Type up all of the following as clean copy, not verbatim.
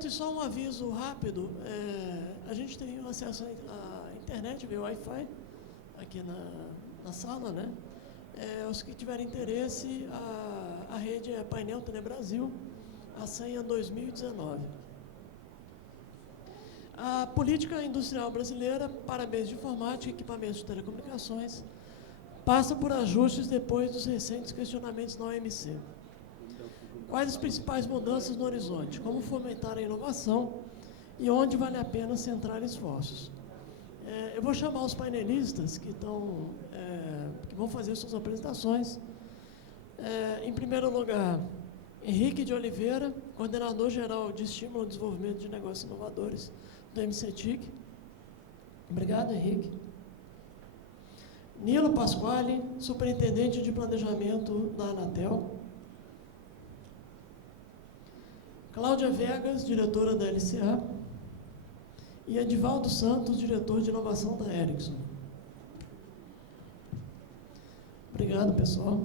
antes, só um aviso rápido. A gente tem acesso à internet via Wi-Fi aqui na sala, né? Os que tiverem interesse, a rede é Painel Telebrasil, a senha 2019. A política industrial brasileira para meios de informática e equipamentos de telecomunicações passa por ajustes depois dos recentes questionamentos na OMC. Quais as principais mudanças no horizonte? Como fomentar a inovação e onde vale a pena centrar esforços? Eu vou chamar os painelistas que vão fazer suas apresentações. Em primeiro lugar, Henrique de Oliveira, coordenador-geral de Estímulo ao Desenvolvimento de Negócios Inovadores do MCTIC. Obrigado, Henrique. Nilo Pasquale, superintendente de planejamento da Anatel. Cláudia Vegas, diretora da LCA. E Edivaldo Santos, diretor de inovação da Ericsson. Obrigado, pessoal.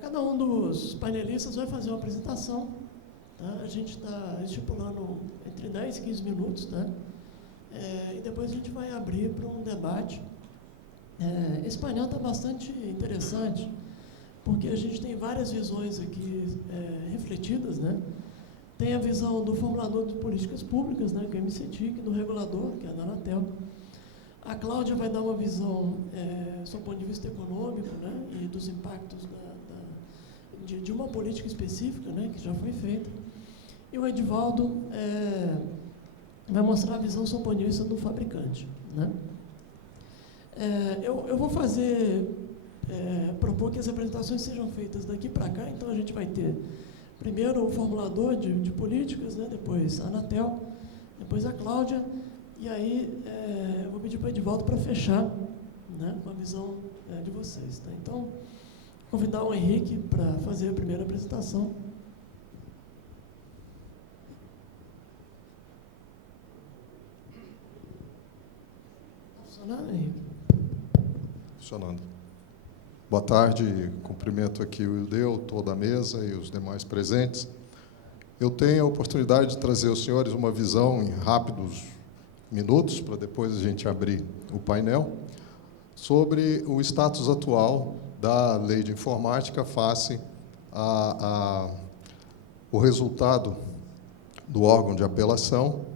Cada um dos painelistas vai fazer uma apresentação. Tá? A gente está estipulando entre 10 e 15 minutos, tá? E depois a gente vai abrir para um debate. Esse painel está bastante interessante, porque a gente tem várias visões aqui refletidas, né? Tem a visão do formulador de políticas públicas, né, que é o MCTIC, do regulador, que é a da Anatel. A Cláudia vai dar uma visão sob o ponto de vista econômico, né, e dos impactos de uma política específica, né, que já foi feita. E o Edivaldo vai mostrar a visão sob o ponto de vista do fabricante, né? Eu vou propor que as apresentações sejam feitas daqui para cá. Então, a gente vai ter primeiro o formulador de políticas, né, depois a Anatel, depois a Cláudia, e aí eu vou pedir para o Edivaldo para fechar, né, com a visão de vocês. Tá? Então, convidar o Henrique para fazer a primeira apresentação. Está funcionando, Henrique? Funcionando. Boa tarde, cumprimento aqui o Ildeu, toda a mesa e os demais presentes. Eu tenho a oportunidade de trazer aos senhores uma visão em rápidos minutos, para depois a gente abrir o painel, sobre o status atual da Lei de Informática face o resultado do órgão de apelação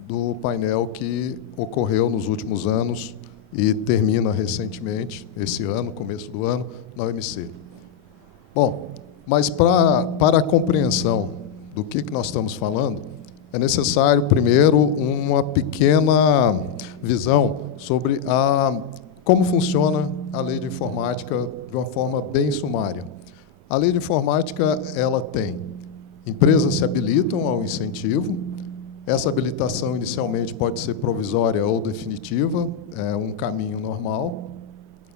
do painel que ocorreu nos últimos anos e termina recentemente, esse ano, começo do ano, na OMC. Bom, mas para a compreensão do que nós estamos falando, é necessário, primeiro, uma pequena visão sobre como funciona a Lei de Informática de uma forma bem sumária. A Lei de Informática, ela tem empresas se habilitam ao incentivo. Essa habilitação inicialmente pode ser provisória ou definitiva, é um caminho normal.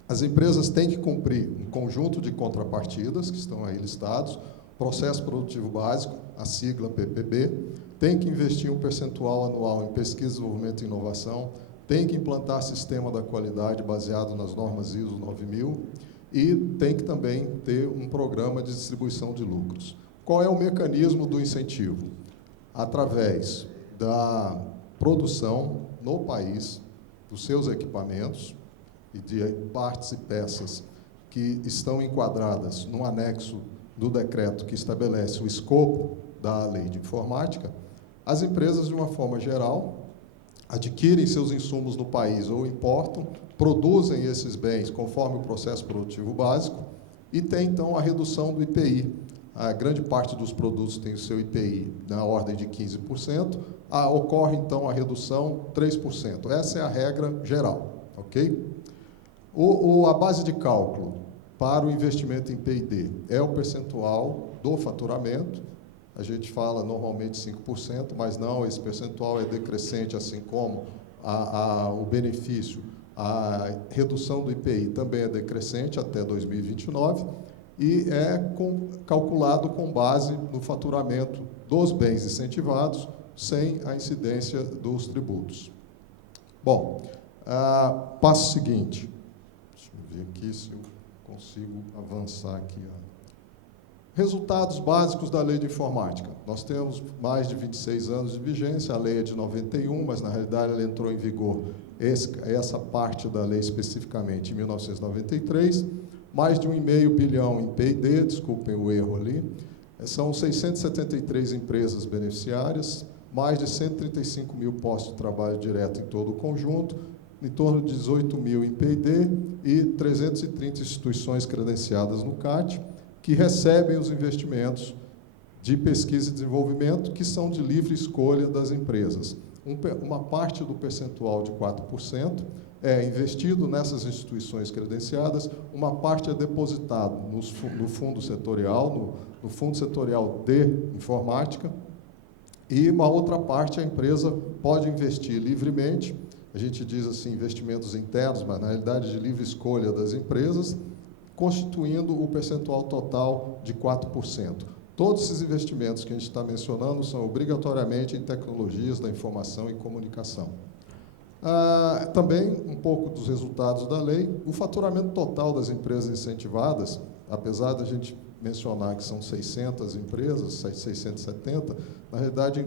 As empresas têm que cumprir um conjunto de contrapartidas, que estão aí listados, processo produtivo básico, a sigla PPB, tem que investir um percentual anual em pesquisa, desenvolvimento e inovação, tem que implantar sistema da qualidade baseado nas normas ISO 9000 e tem que também ter um programa de distribuição de lucros. Qual é o mecanismo do incentivo? Através da produção no país dos seus equipamentos e de partes e peças que estão enquadradas no anexo do decreto que estabelece o escopo da Lei de Informática, as empresas, de uma forma geral, adquirem seus insumos no país ou importam, produzem esses bens conforme o processo produtivo básico e tem, então, a redução do IPI. A grande parte dos produtos tem o seu IPI na ordem de 15%, ocorre, então, a redução 3%. Essa é a regra geral, ok? A base de cálculo para o investimento em P&D é o percentual do faturamento. A gente fala normalmente 5%, mas não, esse percentual é decrescente, assim como o benefício, a redução do IPI também é decrescente até 2029, e é calculado com base no faturamento dos bens incentivados, sem a incidência dos tributos. Bom, passo seguinte. Deixa eu ver aqui se eu consigo avançar aqui. Resultados básicos da Lei de Informática. Nós temos mais de 26 anos de vigência, a lei é de 91, mas, na realidade, ela entrou em vigor, essa parte da lei especificamente, em 1993. Mais de 1,5 bilhão em P&D, desculpem o erro ali. São 673 empresas beneficiárias, mais de 135 mil postos de trabalho direto em todo o conjunto, em torno de 18 mil em P&D e 330 instituições credenciadas no CAT, que recebem os investimentos de pesquisa e desenvolvimento, que são de livre escolha das empresas. Uma parte do percentual de 4% é investido nessas instituições credenciadas, uma parte é depositado no fundo setorial, no fundo setorial de informática, e uma outra parte a empresa pode investir livremente, a gente diz assim, investimentos internos, mas na realidade de livre escolha das empresas, constituindo o percentual total de 4%. Todos esses investimentos que a gente está mencionando são obrigatoriamente em tecnologias da informação e comunicação. Também, um pouco dos resultados da lei, o faturamento total das empresas incentivadas, apesar da gente mencionar que são 600 empresas, 670, na realidade, em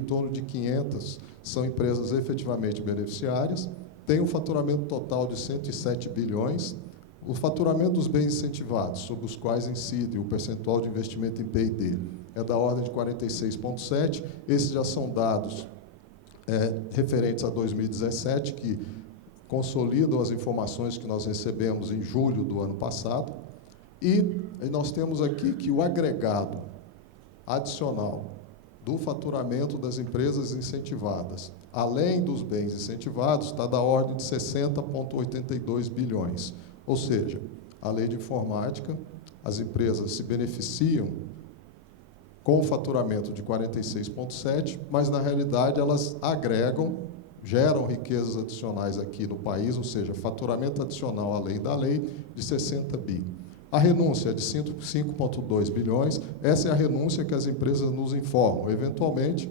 torno de 500 são empresas efetivamente beneficiárias, tem um faturamento total de 107 bilhões, o faturamento dos bens incentivados, sobre os quais incide o percentual de investimento em P&D, é da ordem de 46,7%. Esses já são dados referentes a 2017, que consolidam as informações que nós recebemos em julho do ano passado. E nós temos aqui que o agregado adicional do faturamento das empresas incentivadas, além dos bens incentivados, está da ordem de 60,82 bilhões. Ou seja, a lei de informática, as empresas se beneficiam com o faturamento de 46,7, mas, na realidade, elas agregam, geram riquezas adicionais aqui no país, ou seja, faturamento adicional além da lei, de 60 bi. A renúncia é de 5,2 bilhões, essa é a renúncia que as empresas nos informam. Eventualmente,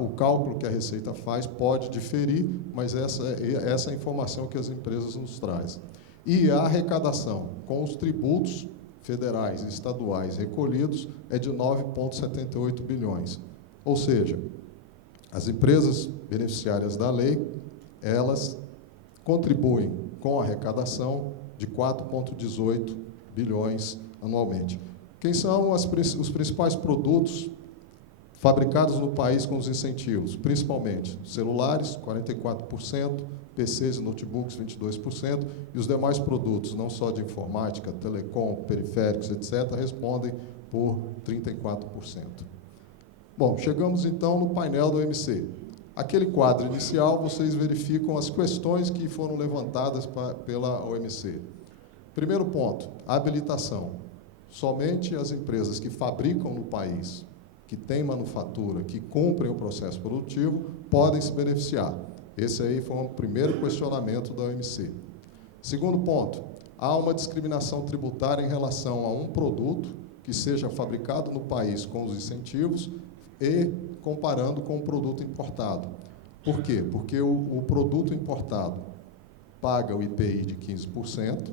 o cálculo que a Receita faz pode diferir, mas essa é a informação que as empresas nos trazem. E a arrecadação com os tributos federais e estaduais recolhidos é de 9,78 bilhões. Ou seja, as empresas beneficiárias da lei, elas contribuem com a arrecadação de 4,18 bilhões anualmente. Quem são os principais produtos fabricados no país com os incentivos? Principalmente celulares, 44%, PCs e notebooks, 22%, e os demais produtos, não só de informática, telecom, periféricos, etc., respondem por 34%. Bom, chegamos então no painel do OMC. Aquele quadro inicial, vocês verificam as questões que foram levantadas pela OMC. Primeiro ponto, habilitação. Somente as empresas que fabricam no país, que têm manufatura, que cumprem o processo produtivo, podem se beneficiar. Esse aí foi o primeiro questionamento da OMC. Segundo ponto, há uma discriminação tributária em relação a um produto que seja fabricado no país com os incentivos e comparando com o produto importado. Por quê? Porque o produto importado paga o IPI de 15%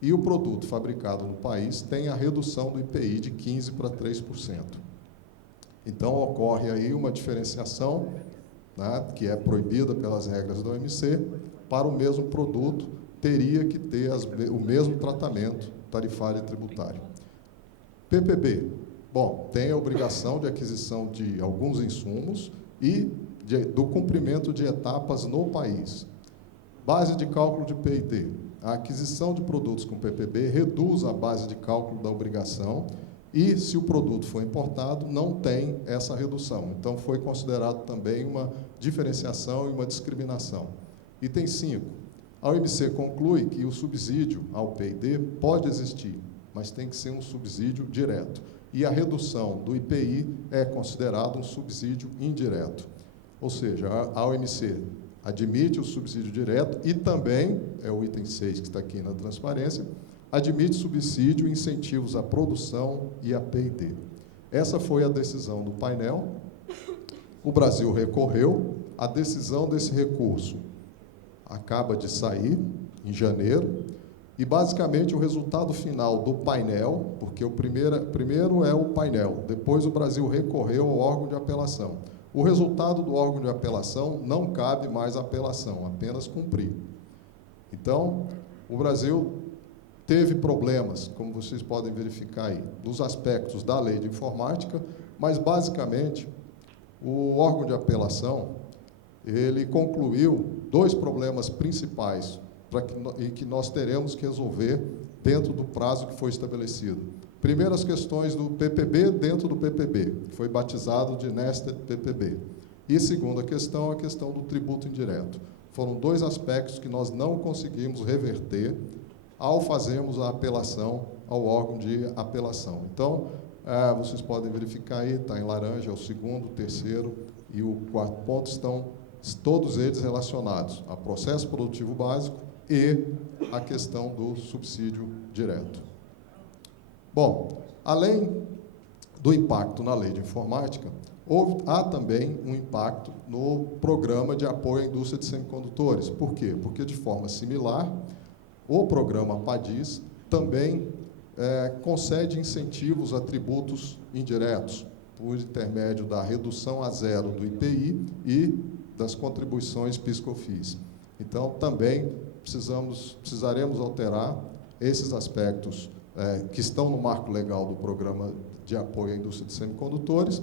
e o produto fabricado no país tem a redução do IPI de 15% para 3%. Então, ocorre aí uma diferenciação, né, que é proibida pelas regras da OMC, para o mesmo produto, teria que ter o mesmo tratamento tarifário e tributário. PPB, bom, tem a obrigação de aquisição de alguns insumos e do cumprimento de etapas no país. Base de cálculo de P&D. A aquisição de produtos com PPB reduz a base de cálculo da obrigação e, se o produto for importado, não tem essa redução. Então, foi considerado também uma diferenciação e uma discriminação. Item 5. A OMC conclui que o subsídio ao P&D pode existir, mas tem que ser um subsídio direto. E a redução do IPI é considerado um subsídio indireto. Ou seja, a OMC admite o subsídio direto e também, é o item 6 que está aqui na transparência, admite subsídio e incentivos à produção e à P&D. Essa foi a decisão do painel. O Brasil recorreu. A decisão desse recurso acaba de sair em janeiro. E, basicamente, o resultado final do painel, porque primeiro é o painel, depois o Brasil recorreu ao órgão de apelação. O resultado do órgão de apelação não cabe mais apelação, apenas cumprir. Então, o Brasil teve problemas, como vocês podem verificar aí, nos aspectos da lei de informática, mas, basicamente, o órgão de apelação, ele concluiu 2 problemas principais e que nós teremos que resolver dentro do prazo que foi estabelecido. Primeiro, as questões do PPB dentro do PPB, que foi batizado de Nested PPB. E segunda questão, a questão do tributo indireto. Foram 2 aspectos que nós não conseguimos reverter ao fazermos a apelação ao órgão de apelação. Então, vocês podem verificar aí, está em laranja, é o segundo, o terceiro e o 4º ponto, estão todos eles relacionados a processo produtivo básico e a questão do subsídio direto. Bom, além do impacto na lei de informática, há também um impacto no programa de apoio à indústria de semicondutores. Por quê? Porque, de forma similar, o programa PADIS também concede incentivos a tributos indiretos, por intermédio da redução a zero do IPI e das contribuições PIS/COFINS. Então, também precisaremos alterar esses aspectos que estão no marco legal do Programa de Apoio à Indústria de Semicondutores,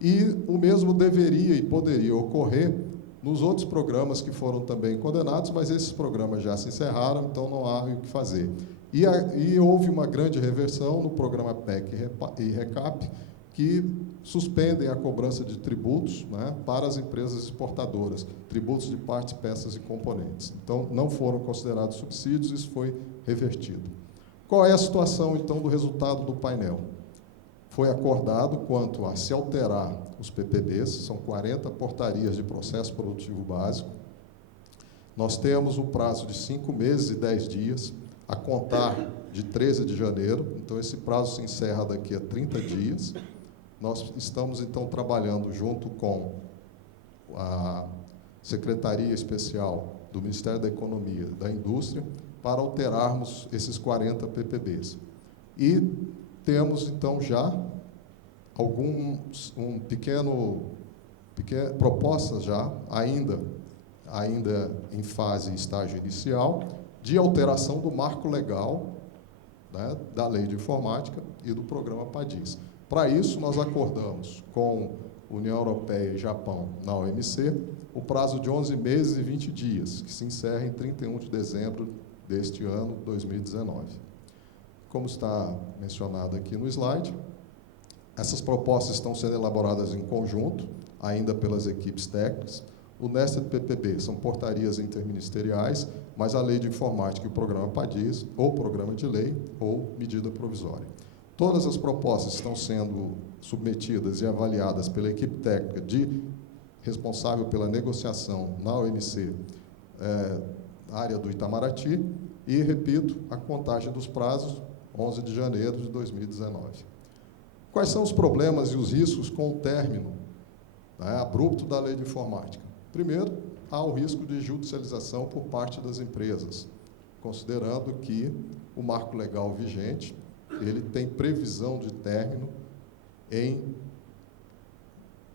e o mesmo deveria e poderia ocorrer nos outros programas que foram também condenados, mas esses programas já se encerraram, então não há o que fazer. E houve uma grande reversão no programa PEC e RECAP, que suspendem a cobrança de tributos, né, para as empresas exportadoras, tributos de partes, peças e componentes. Então, não foram considerados subsídios, isso foi revertido. Qual é a situação, então, do resultado do painel? Foi acordado quanto a se alterar os PPBs, são 40 portarias de processo produtivo básico. Nós temos o prazo de 5 meses e 10 dias, a contar de 13 de janeiro, então esse prazo se encerra daqui a 30 dias. Nós estamos, então, trabalhando junto com a Secretaria Especial do Ministério da Economia e da Indústria para alterarmos esses 40 PPBs. E temos, então, já propostas já, ainda em fase e estágio inicial, de alteração do marco legal, né, da Lei de Informática e do programa PADIS. Para isso, nós acordamos com União Europeia e Japão, na OMC, o prazo de 11 meses e 20 dias, que se encerra em 31 de dezembro deste ano, 2019. Como está mencionado aqui no slide, essas propostas estão sendo elaboradas em conjunto, ainda pelas equipes técnicas. O Nested PPB são portarias interministeriais, mas a Lei de Informática e o Programa PADIS, ou Programa de Lei, ou Medida Provisória. Todas as propostas estão sendo submetidas e avaliadas pela equipe técnica responsável pela negociação na OMC, área do Itamaraty, e, repito, a contagem dos prazos, 11 de janeiro de 2019. Quais são os problemas e os riscos com o término, né, abrupto da Lei de Informática? Primeiro, há o risco de judicialização por parte das empresas, considerando que o marco legal vigente ele tem previsão de término em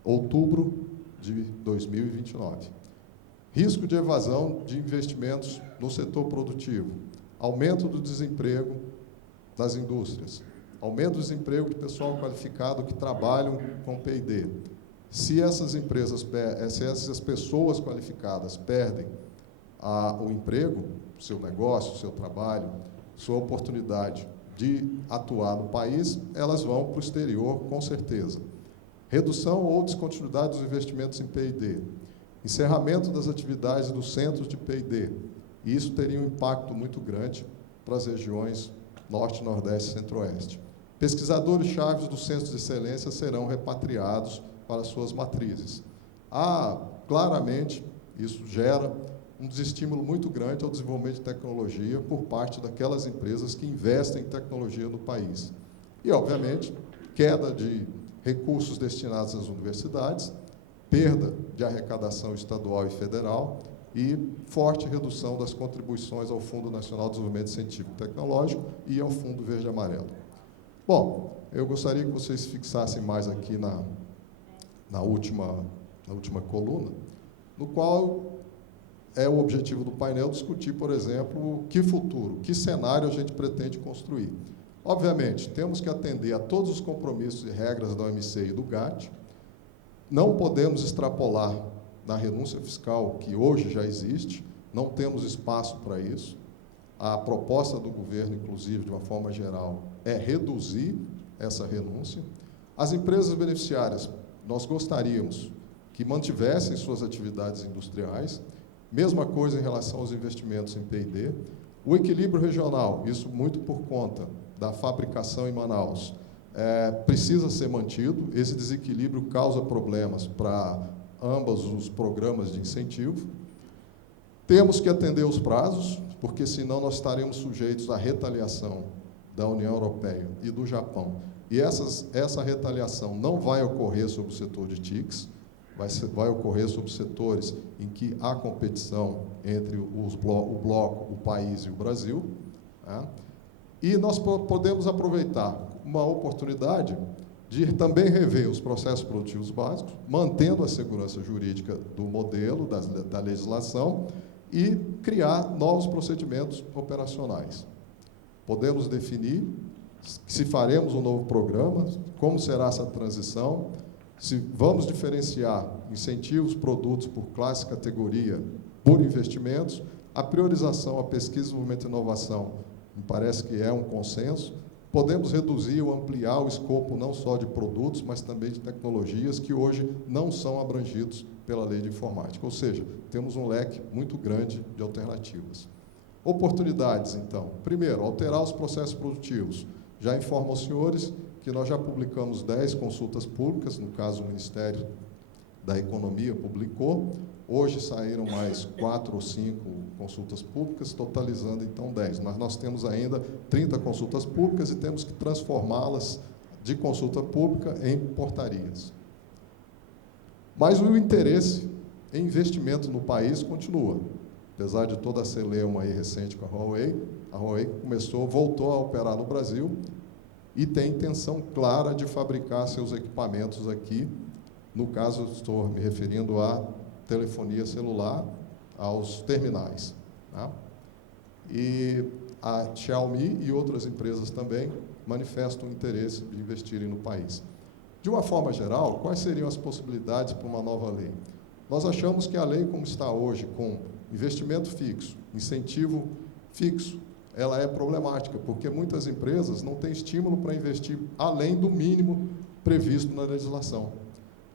outubro de 2029. Risco de evasão de investimentos no setor produtivo, aumento do desemprego nas indústrias, aumento do desemprego de pessoal qualificado que trabalham com P&D. Se essas pessoas qualificadas perdem o emprego, o seu negócio, o seu trabalho, sua oportunidade de atuar no país, elas vão para o exterior, com certeza. Redução ou descontinuidade dos investimentos em P&D. Encerramento das atividades dos centros de P&D. E isso teria um impacto muito grande para as regiões Norte, Nordeste e Centro-Oeste. Pesquisadores chaves dos centros de excelência serão repatriados para suas matrizes. Claramente, isso gera um desestímulo muito grande ao desenvolvimento de tecnologia por parte daquelas empresas que investem em tecnologia no país. E, obviamente, queda de recursos destinados às universidades, perda de arrecadação estadual e federal e forte redução das contribuições ao Fundo Nacional de Desenvolvimento Científico e Tecnológico e ao Fundo Verde e Amarelo. Bom, eu gostaria que vocês fixassem mais aqui na última coluna, no qual é o objetivo do painel discutir, por exemplo, que futuro, que cenário a gente pretende construir. Obviamente, temos que atender a todos os compromissos e regras da OMC e do GATT. Não podemos extrapolar na renúncia fiscal, que hoje já existe, não temos espaço para isso. A proposta do governo, inclusive, de uma forma geral, é reduzir essa renúncia. As empresas beneficiárias, nós gostaríamos que mantivessem suas atividades industriais, mesma coisa em relação aos investimentos em P&D. O equilíbrio regional, isso muito por conta da fabricação em Manaus, precisa ser mantido. Esse desequilíbrio causa problemas para ambos os programas de incentivo. Temos que atender os prazos, porque senão nós estaremos sujeitos à retaliação da União Europeia e do Japão. E essa retaliação não vai ocorrer sobre o setor de TICs, vai ocorrer sobre setores em que há competição entre o bloco, o país e o Brasil. Tá? E nós podemos aproveitar uma oportunidade de também rever os processos produtivos básicos, mantendo a segurança jurídica do modelo, da legislação, e criar novos procedimentos operacionais. Podemos definir se faremos um novo programa, como será essa transição, se vamos diferenciar incentivos, produtos por classe, categoria, por investimentos, a priorização, a pesquisa, desenvolvimento e inovação, me parece que é um consenso. Podemos reduzir ou ampliar o escopo não só de produtos, mas também de tecnologias que hoje não são abrangidos pela lei de informática. Ou seja, temos um leque muito grande de alternativas. Oportunidades, então. Primeiro, alterar os processos produtivos. Já informo aos senhores que nós já publicamos 10 consultas públicas, no caso o Ministério da Economia publicou. Hoje saíram mais 4 ou 5 consultas públicas, totalizando então 10. Mas nós temos ainda 30 consultas públicas e temos que transformá-las de consulta pública em portarias. Mas o interesse em investimento no país continua. Apesar de toda a celeuma aí recente com a Huawei voltou a operar no Brasil e tem intenção clara de fabricar seus equipamentos aqui. No caso, estou me referindo à telefonia celular, aos terminais. Tá? E a Xiaomi e outras empresas também manifestam o interesse de investirem no país. De uma forma geral, quais seriam as possibilidades para uma nova lei? Nós achamos que a lei, como está hoje, com investimento fixo, incentivo fixo, ela é problemática, porque muitas empresas não têm estímulo para investir além do mínimo previsto na legislação.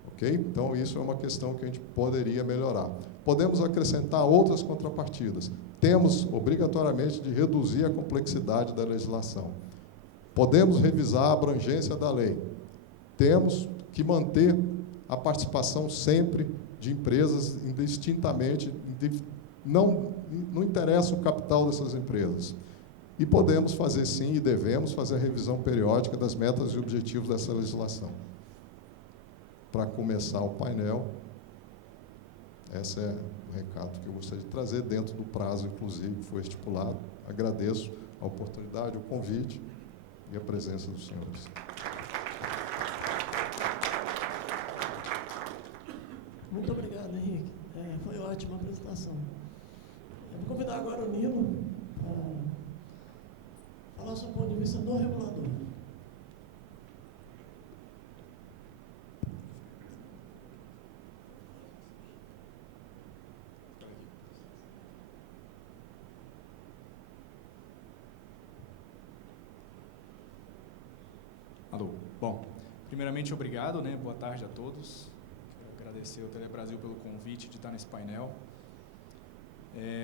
Okay? Então, isso é uma questão que a gente poderia melhorar. Podemos acrescentar outras contrapartidas. Temos, obrigatoriamente, de reduzir a complexidade da legislação. Podemos revisar a abrangência da lei. Temos que manter a participação sempre de empresas indistintamente, não interessa o capital dessas empresas. E podemos fazer, sim, e devemos fazer a revisão periódica das metas e objetivos dessa legislação. Para começar o painel, esse é o recado que eu gostaria de trazer, dentro do prazo, inclusive, que foi estipulado. Agradeço a oportunidade, o convite e a presença dos senhores. Muito obrigado, Henrique. Foi ótima a apresentação. Eu vou convidar agora o Nilo para falar sobre o ponto de vista do regulador. Alô. Bom, primeiramente, obrigado, né? Boa tarde a todos. Quero agradecer ao Telebrasil pelo convite de estar nesse painel.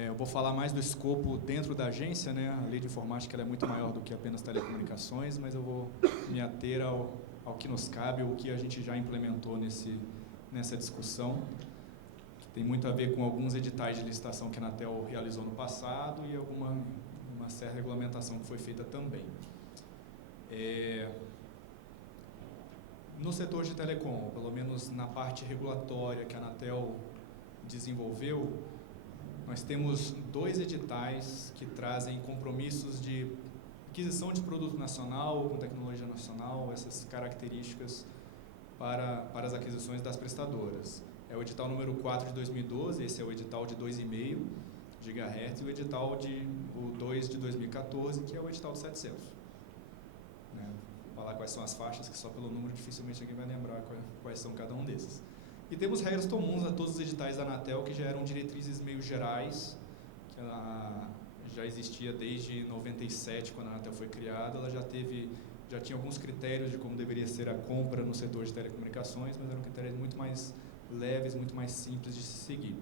Eu vou falar mais do escopo dentro da agência, né? A lei de informática ela é muito maior do que apenas telecomunicações, mas eu vou me ater ao que nos cabe, o que a gente já implementou nessa discussão. Tem muito a ver com alguns editais de licitação que a Anatel realizou no passado e uma certa regulamentação que foi feita também. No setor de telecom, pelo menos na parte regulatória que a Anatel desenvolveu, nós temos 2 editais que trazem compromissos de aquisição de produto nacional, com tecnologia nacional, essas características para as aquisições das prestadoras. É o edital número 4 de 2012, esse é o edital de 2,5 GHz, e o 2 de 2014, que é o edital de 700. Né? Vou falar quais são as faixas, que só pelo número dificilmente alguém vai lembrar quais são cada um desses. E temos regras comuns a todos os editais da Anatel, que já eram diretrizes meio gerais, que já existia desde 97, quando a Anatel foi criada. Ela já tinha alguns critérios de como deveria ser a compra no setor de telecomunicações, mas eram critérios muito mais leves, muito mais simples de se seguir.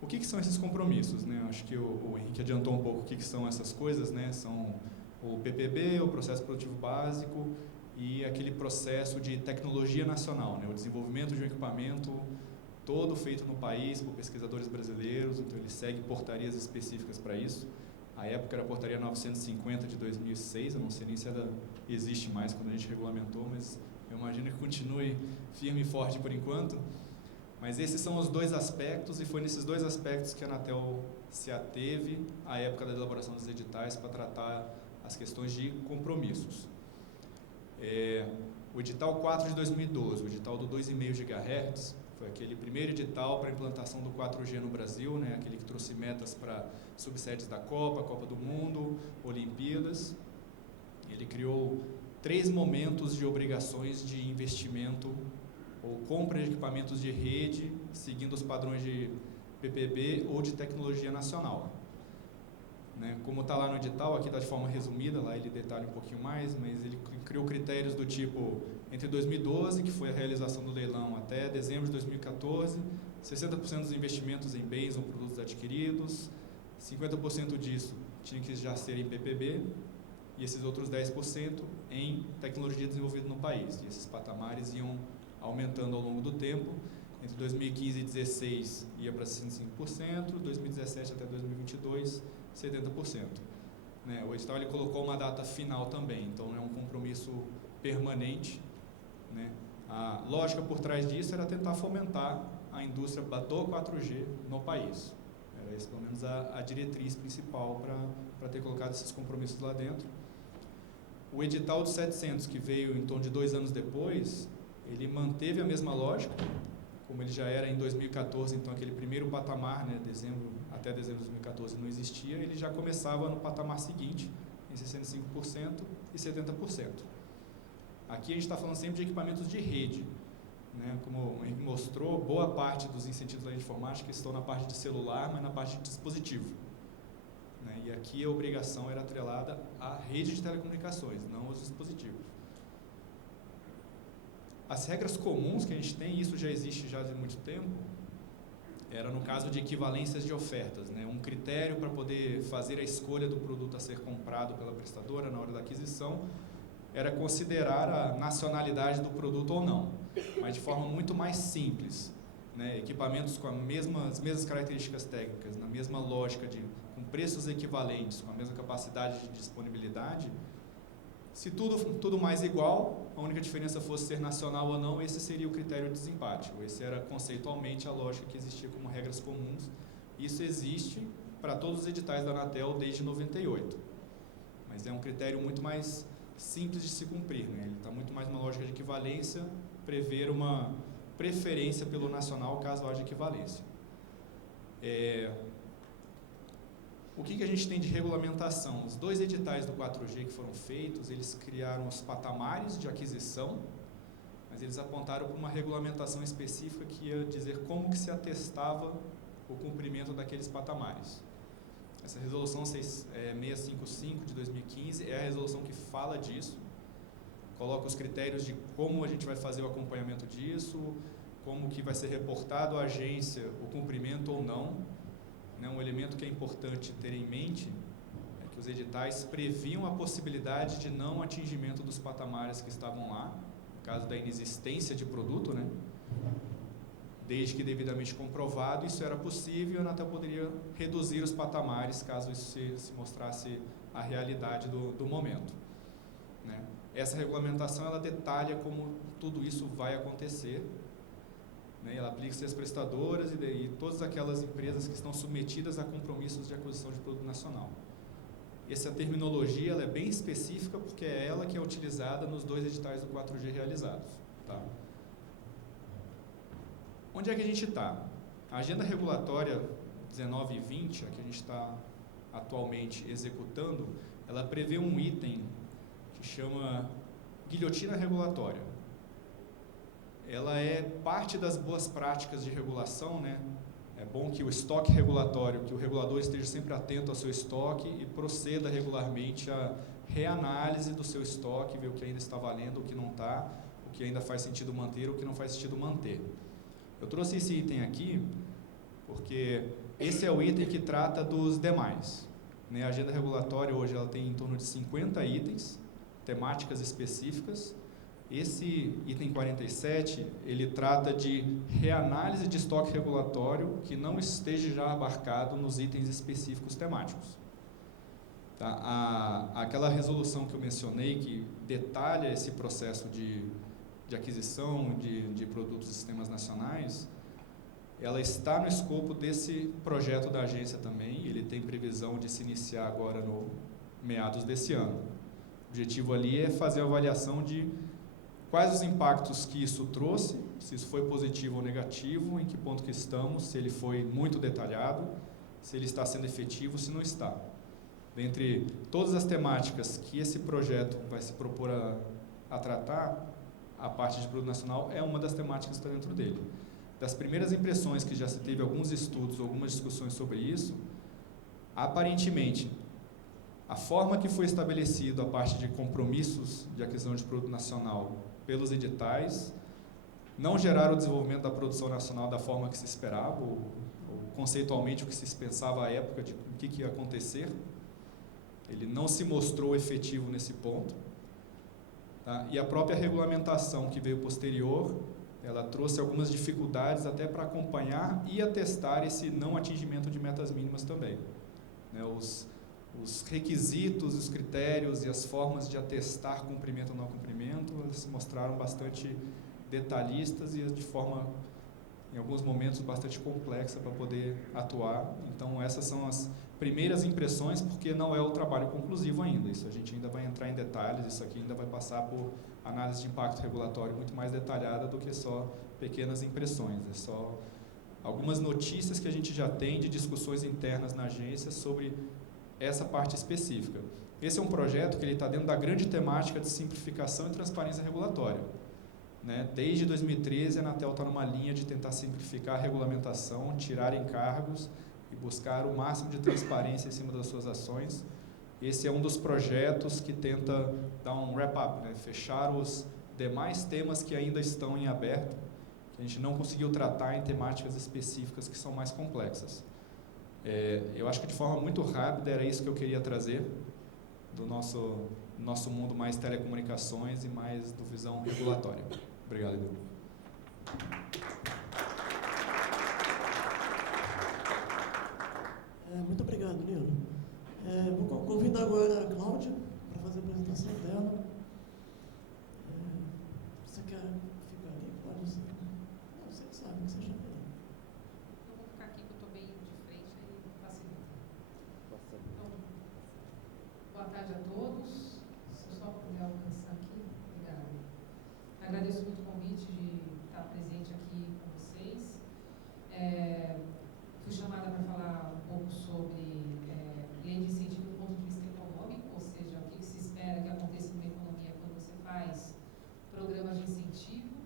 O que são esses compromissos? Né? Acho que o Henrique adiantou um pouco o que são essas coisas, né? São o PPB, o Processo Produtivo Básico, e aquele processo de tecnologia nacional, né? O desenvolvimento de um equipamento todo feito no país por pesquisadores brasileiros, então ele segue portarias específicas para isso. A época era a portaria 950 de 2006, eu não sei nem se ela existe mais quando a gente regulamentou, mas eu imagino que continue firme e forte por enquanto. Mas esses são os 2 aspectos, e foi nesses 2 aspectos que a Anatel se ateve à época da elaboração dos editais para tratar as questões de compromissos. O edital 4 de 2012, o edital do 2,5 GHz, foi aquele primeiro edital para a implantação do 4G no Brasil, né? Aquele que trouxe metas para subsedes da Copa do Mundo, Olimpíadas. Ele criou 3 momentos de obrigações de investimento ou compra de equipamentos de rede, seguindo os padrões de PPB ou de tecnologia nacional. Né? Como está lá no edital, aqui está de forma resumida, lá ele detalha um pouquinho mais, mas ele criou critérios do tipo, entre 2012, que foi a realização do leilão, até dezembro de 2014, 60% dos investimentos em bens ou produtos adquiridos, 50% disso tinha que já ser em PPB, e esses outros 10% em tecnologia desenvolvida no país. E esses patamares iam aumentando ao longo do tempo. Entre 2015 e 2016 ia para 65%, 2017 até 2022, 70%. Né? O edital ele colocou uma data final também, então não é um compromisso permanente. Né? A lógica por trás disso era tentar fomentar a indústria do 4G no país. Era essa, pelo menos, a diretriz principal para ter colocado esses compromissos lá dentro. O edital dos 700, que veio em torno de 2 anos depois, ele manteve a mesma lógica, como ele já era em 2014, então aquele primeiro patamar, né, até dezembro de 2014 não existia, ele já começava no patamar seguinte, em 65% e 70%. Aqui a gente está falando sempre de equipamentos de rede. Né? Como o Henrique mostrou, boa parte dos incentivos da rede informática estão na parte de celular, mas na parte de dispositivo. Né? E aqui a obrigação era atrelada à rede de telecomunicações, não aos dispositivos. As regras comuns que a gente tem, isso já existe já há muito tempo, era no caso de equivalências de ofertas, né? Um critério para poder fazer a escolha do produto a ser comprado pela prestadora na hora da aquisição era considerar a nacionalidade do produto ou não, mas de forma muito mais simples. Né? Equipamentos com as mesmas características técnicas, na mesma lógica, com preços equivalentes, com a mesma capacidade de disponibilidade. Se tudo mais igual, a única diferença fosse ser nacional ou não, esse seria o critério de desempate. Esse era conceitualmente a lógica que existia como regras comuns. Isso existe para todos os editais da Anatel desde 98. Mas é um critério muito mais simples de se cumprir. Né? Ele está muito mais numa lógica de equivalência, prever uma preferência pelo nacional caso haja equivalência. O que a gente tem de regulamentação? Os 2 editais do 4G que foram feitos, eles criaram os patamares de aquisição, mas eles apontaram para uma regulamentação específica que ia dizer como que se atestava o cumprimento daqueles patamares. Essa resolução 655 de 2015 é a resolução que fala disso, coloca os critérios de como a gente vai fazer o acompanhamento disso, como que vai ser reportado à agência o cumprimento ou não. Um elemento que é importante ter em mente é que os editais previam a possibilidade de não atingimento dos patamares que estavam lá, no caso da inexistência de produto, né? desde que devidamente comprovado, isso era possível e a Anatel poderia reduzir os patamares caso isso se mostrasse a realidade do momento, né? Essa regulamentação, ela detalha como tudo isso vai acontecer, né? Ela aplica-se às prestadoras e todas aquelas empresas que estão submetidas a compromissos de aquisição de produto nacional. Essa terminologia, ela é bem específica porque é ela que é utilizada nos 2 editais do 4G realizados, tá? Onde é que a gente está? A agenda regulatória 19 e 20, a que a gente está atualmente executando, ela prevê um item que chama guilhotina regulatória. Ela é parte das boas práticas de regulação, né? É bom que o estoque regulatório, que o regulador esteja sempre atento ao seu estoque e proceda regularmente à reanálise do seu estoque, ver o que ainda está valendo, o que não está, o que ainda faz sentido manter, o que não faz sentido manter. Eu trouxe esse item aqui porque esse é o item que trata dos demais, né? A agenda regulatória hoje ela tem em torno de 50 itens, temáticas específicas. Esse item 47, ele trata de reanálise de estoque regulatório que não esteja já abarcado nos itens específicos temáticos. Tá? Aquela resolução que eu mencionei, que detalha esse processo de aquisição de produtos e sistemas nacionais, ela está no escopo desse projeto da agência também. Ele tem previsão de se iniciar agora no meados desse ano. O objetivo ali é fazer a avaliação de quais os impactos que isso trouxe, se isso foi positivo ou negativo, em que ponto que estamos, se ele foi muito detalhado, se ele está sendo efetivo, se não está. Dentre todas as temáticas que esse projeto vai se propor a tratar, a parte de produto nacional é uma das temáticas que está dentro dele. Das primeiras impressões que já se teve alguns estudos, algumas discussões sobre isso, aparentemente, a forma que foi estabelecido a parte de compromissos de aquisição de produto nacional pelos editais não geraram o desenvolvimento da produção nacional da forma que se esperava, ou conceitualmente o que se pensava à época de o que ia acontecer. Ele não se mostrou efetivo nesse ponto. Tá? E a própria regulamentação que veio posterior, ela trouxe algumas dificuldades até para acompanhar e atestar esse não atingimento de metas mínimas também, né? Os requisitos, os critérios e as formas de atestar cumprimento ou não cumprimento, elas se mostraram bastante detalhistas e de forma, em alguns momentos, bastante complexa para poder atuar. Então, essas são as primeiras impressões, porque não é o trabalho conclusivo ainda. Isso a gente ainda vai entrar em detalhes, isso aqui ainda vai passar por análise de impacto regulatório muito mais detalhada do que só pequenas impressões. É só algumas notícias que a gente já tem de discussões internas na agência sobre essa parte específica. Esse é um projeto que ele está dentro da grande temática de simplificação e transparência regulatória, né? Desde 2013, a Anatel está numa linha de tentar simplificar a regulamentação, tirar encargos e buscar o máximo de transparência em cima das suas ações. Esse é um dos projetos que tenta dar um wrap-up, né? Fechar os demais temas que ainda estão em aberto, que a gente não conseguiu tratar em temáticas específicas que são mais complexas. Eu acho que de forma muito rápida era isso que eu queria trazer do nosso mundo mais telecomunicações e mais do visão regulatória. Obrigado, Edu. Muito obrigado, Nilo. Vou convidar agora a Cláudia para fazer a apresentação dela. Você quer ficar ali? Pode ser. Não, você que sabe, que você já falou. Eu vou ficar aqui, que eu estou bem de frente, aí facilita. Então, boa tarde a todos. Se eu só puder alcançar aqui, obrigada. Agradeço muito o convite de estar presente aqui com vocês. Fui chamada para falar um pouco sobre lei de incentivo do ponto de vista econômico, ou seja, o que se espera que aconteça numa economia quando você faz programas de incentivo.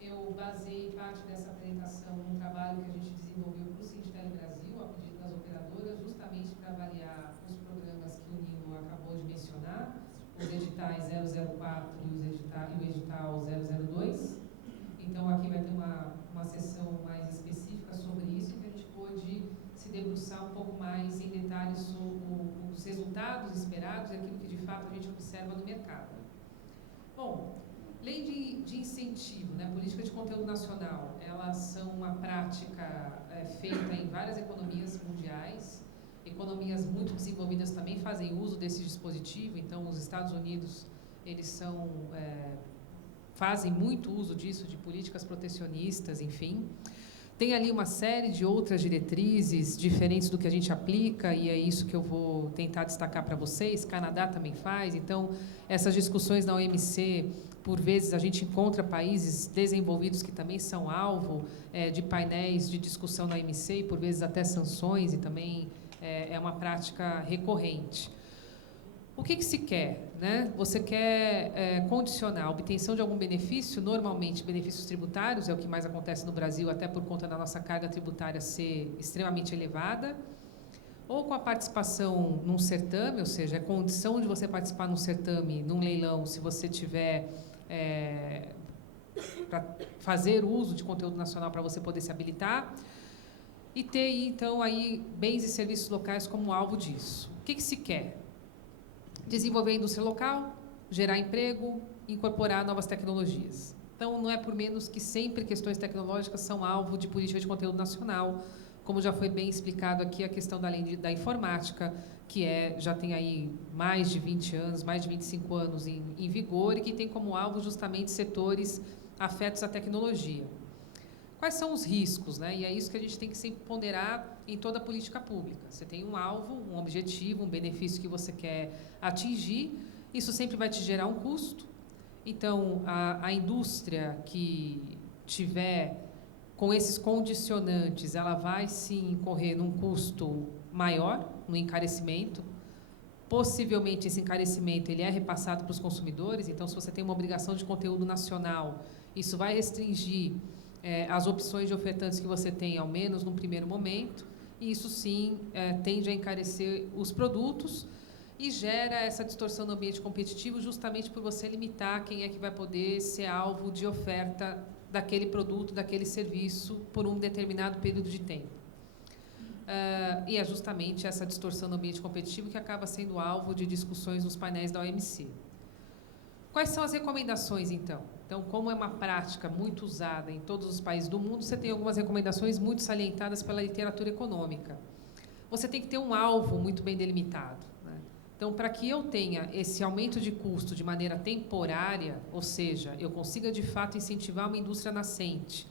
Eu baseei parte dessa apresentação num trabalho que a gente desenvolveu para o Sindicato Brasil, a pedido das operadoras, justamente para avaliar os programas que o Nilo acabou de mencionar, os editais 004 e o edital 002. Então, aqui vai ter uma sessão mais específica sobre isso, que a gente pôde se debruçar um pouco mais em detalhes sobre os resultados esperados e aquilo que, de fato, a gente observa no mercado. Bom, lei de incentivo, né, política de conteúdo nacional, elas são uma prática feita em várias economias mundiais. Economias muito desenvolvidas também fazem uso desse dispositivo. Então, os Estados Unidos, eles fazem muito uso disso, de políticas protecionistas, enfim. Tem ali uma série de outras diretrizes diferentes do que a gente aplica, e é isso que eu vou tentar destacar para vocês. Canadá também faz. Então, essas discussões na OMC, por vezes a gente encontra países desenvolvidos que também são alvo de painéis de discussão na OMC, e por vezes até sanções, e também é uma prática recorrente. O que se quer, né? Você quer condicionar a obtenção de algum benefício, normalmente benefícios tributários, é o que mais acontece no Brasil, até por conta da nossa carga tributária ser extremamente elevada, ou com a participação num certame, ou seja, a condição de você participar num certame, num leilão, se você tiver para fazer uso de conteúdo nacional para você poder se habilitar, e ter, então, aí bens e serviços locais como alvo disso. O que se quer? Desenvolver a indústria local, gerar emprego, incorporar novas tecnologias. Então, não é por menos que sempre questões tecnológicas são alvo de política de conteúdo nacional, como já foi bem explicado aqui a questão da lei da informática, que já tem aí mais de 20 anos, mais de 25 anos em vigor, e que tem como alvo justamente setores afetos à tecnologia. Quais são os riscos, né? E é isso que a gente tem que sempre ponderar em toda a política pública. Você tem um alvo, um objetivo, um benefício que você quer atingir, isso sempre vai te gerar um custo. Então, a indústria que tiver com esses condicionantes, ela vai sim incorrer num custo maior, no encarecimento. Possivelmente esse encarecimento ele é repassado para os consumidores. Então, se você tem uma obrigação de conteúdo nacional, isso vai restringir as opções de ofertantes que você tem, ao menos no primeiro momento, e isso sim tende a encarecer os produtos e gera essa distorção no ambiente competitivo, justamente por você limitar quem é que vai poder ser alvo de oferta daquele produto, daquele serviço, por um determinado período de tempo. E é justamente essa distorção no ambiente competitivo que acaba sendo alvo de discussões nos painéis da OMC. Quais são as recomendações, então? Então, como é uma prática muito usada em todos os países do mundo, você tem algumas recomendações muito salientadas pela literatura econômica. Você tem que ter um alvo muito bem delimitado, né? Então, para que eu tenha esse aumento de custo de maneira temporária, ou seja, eu consiga, de fato, incentivar uma indústria nascente,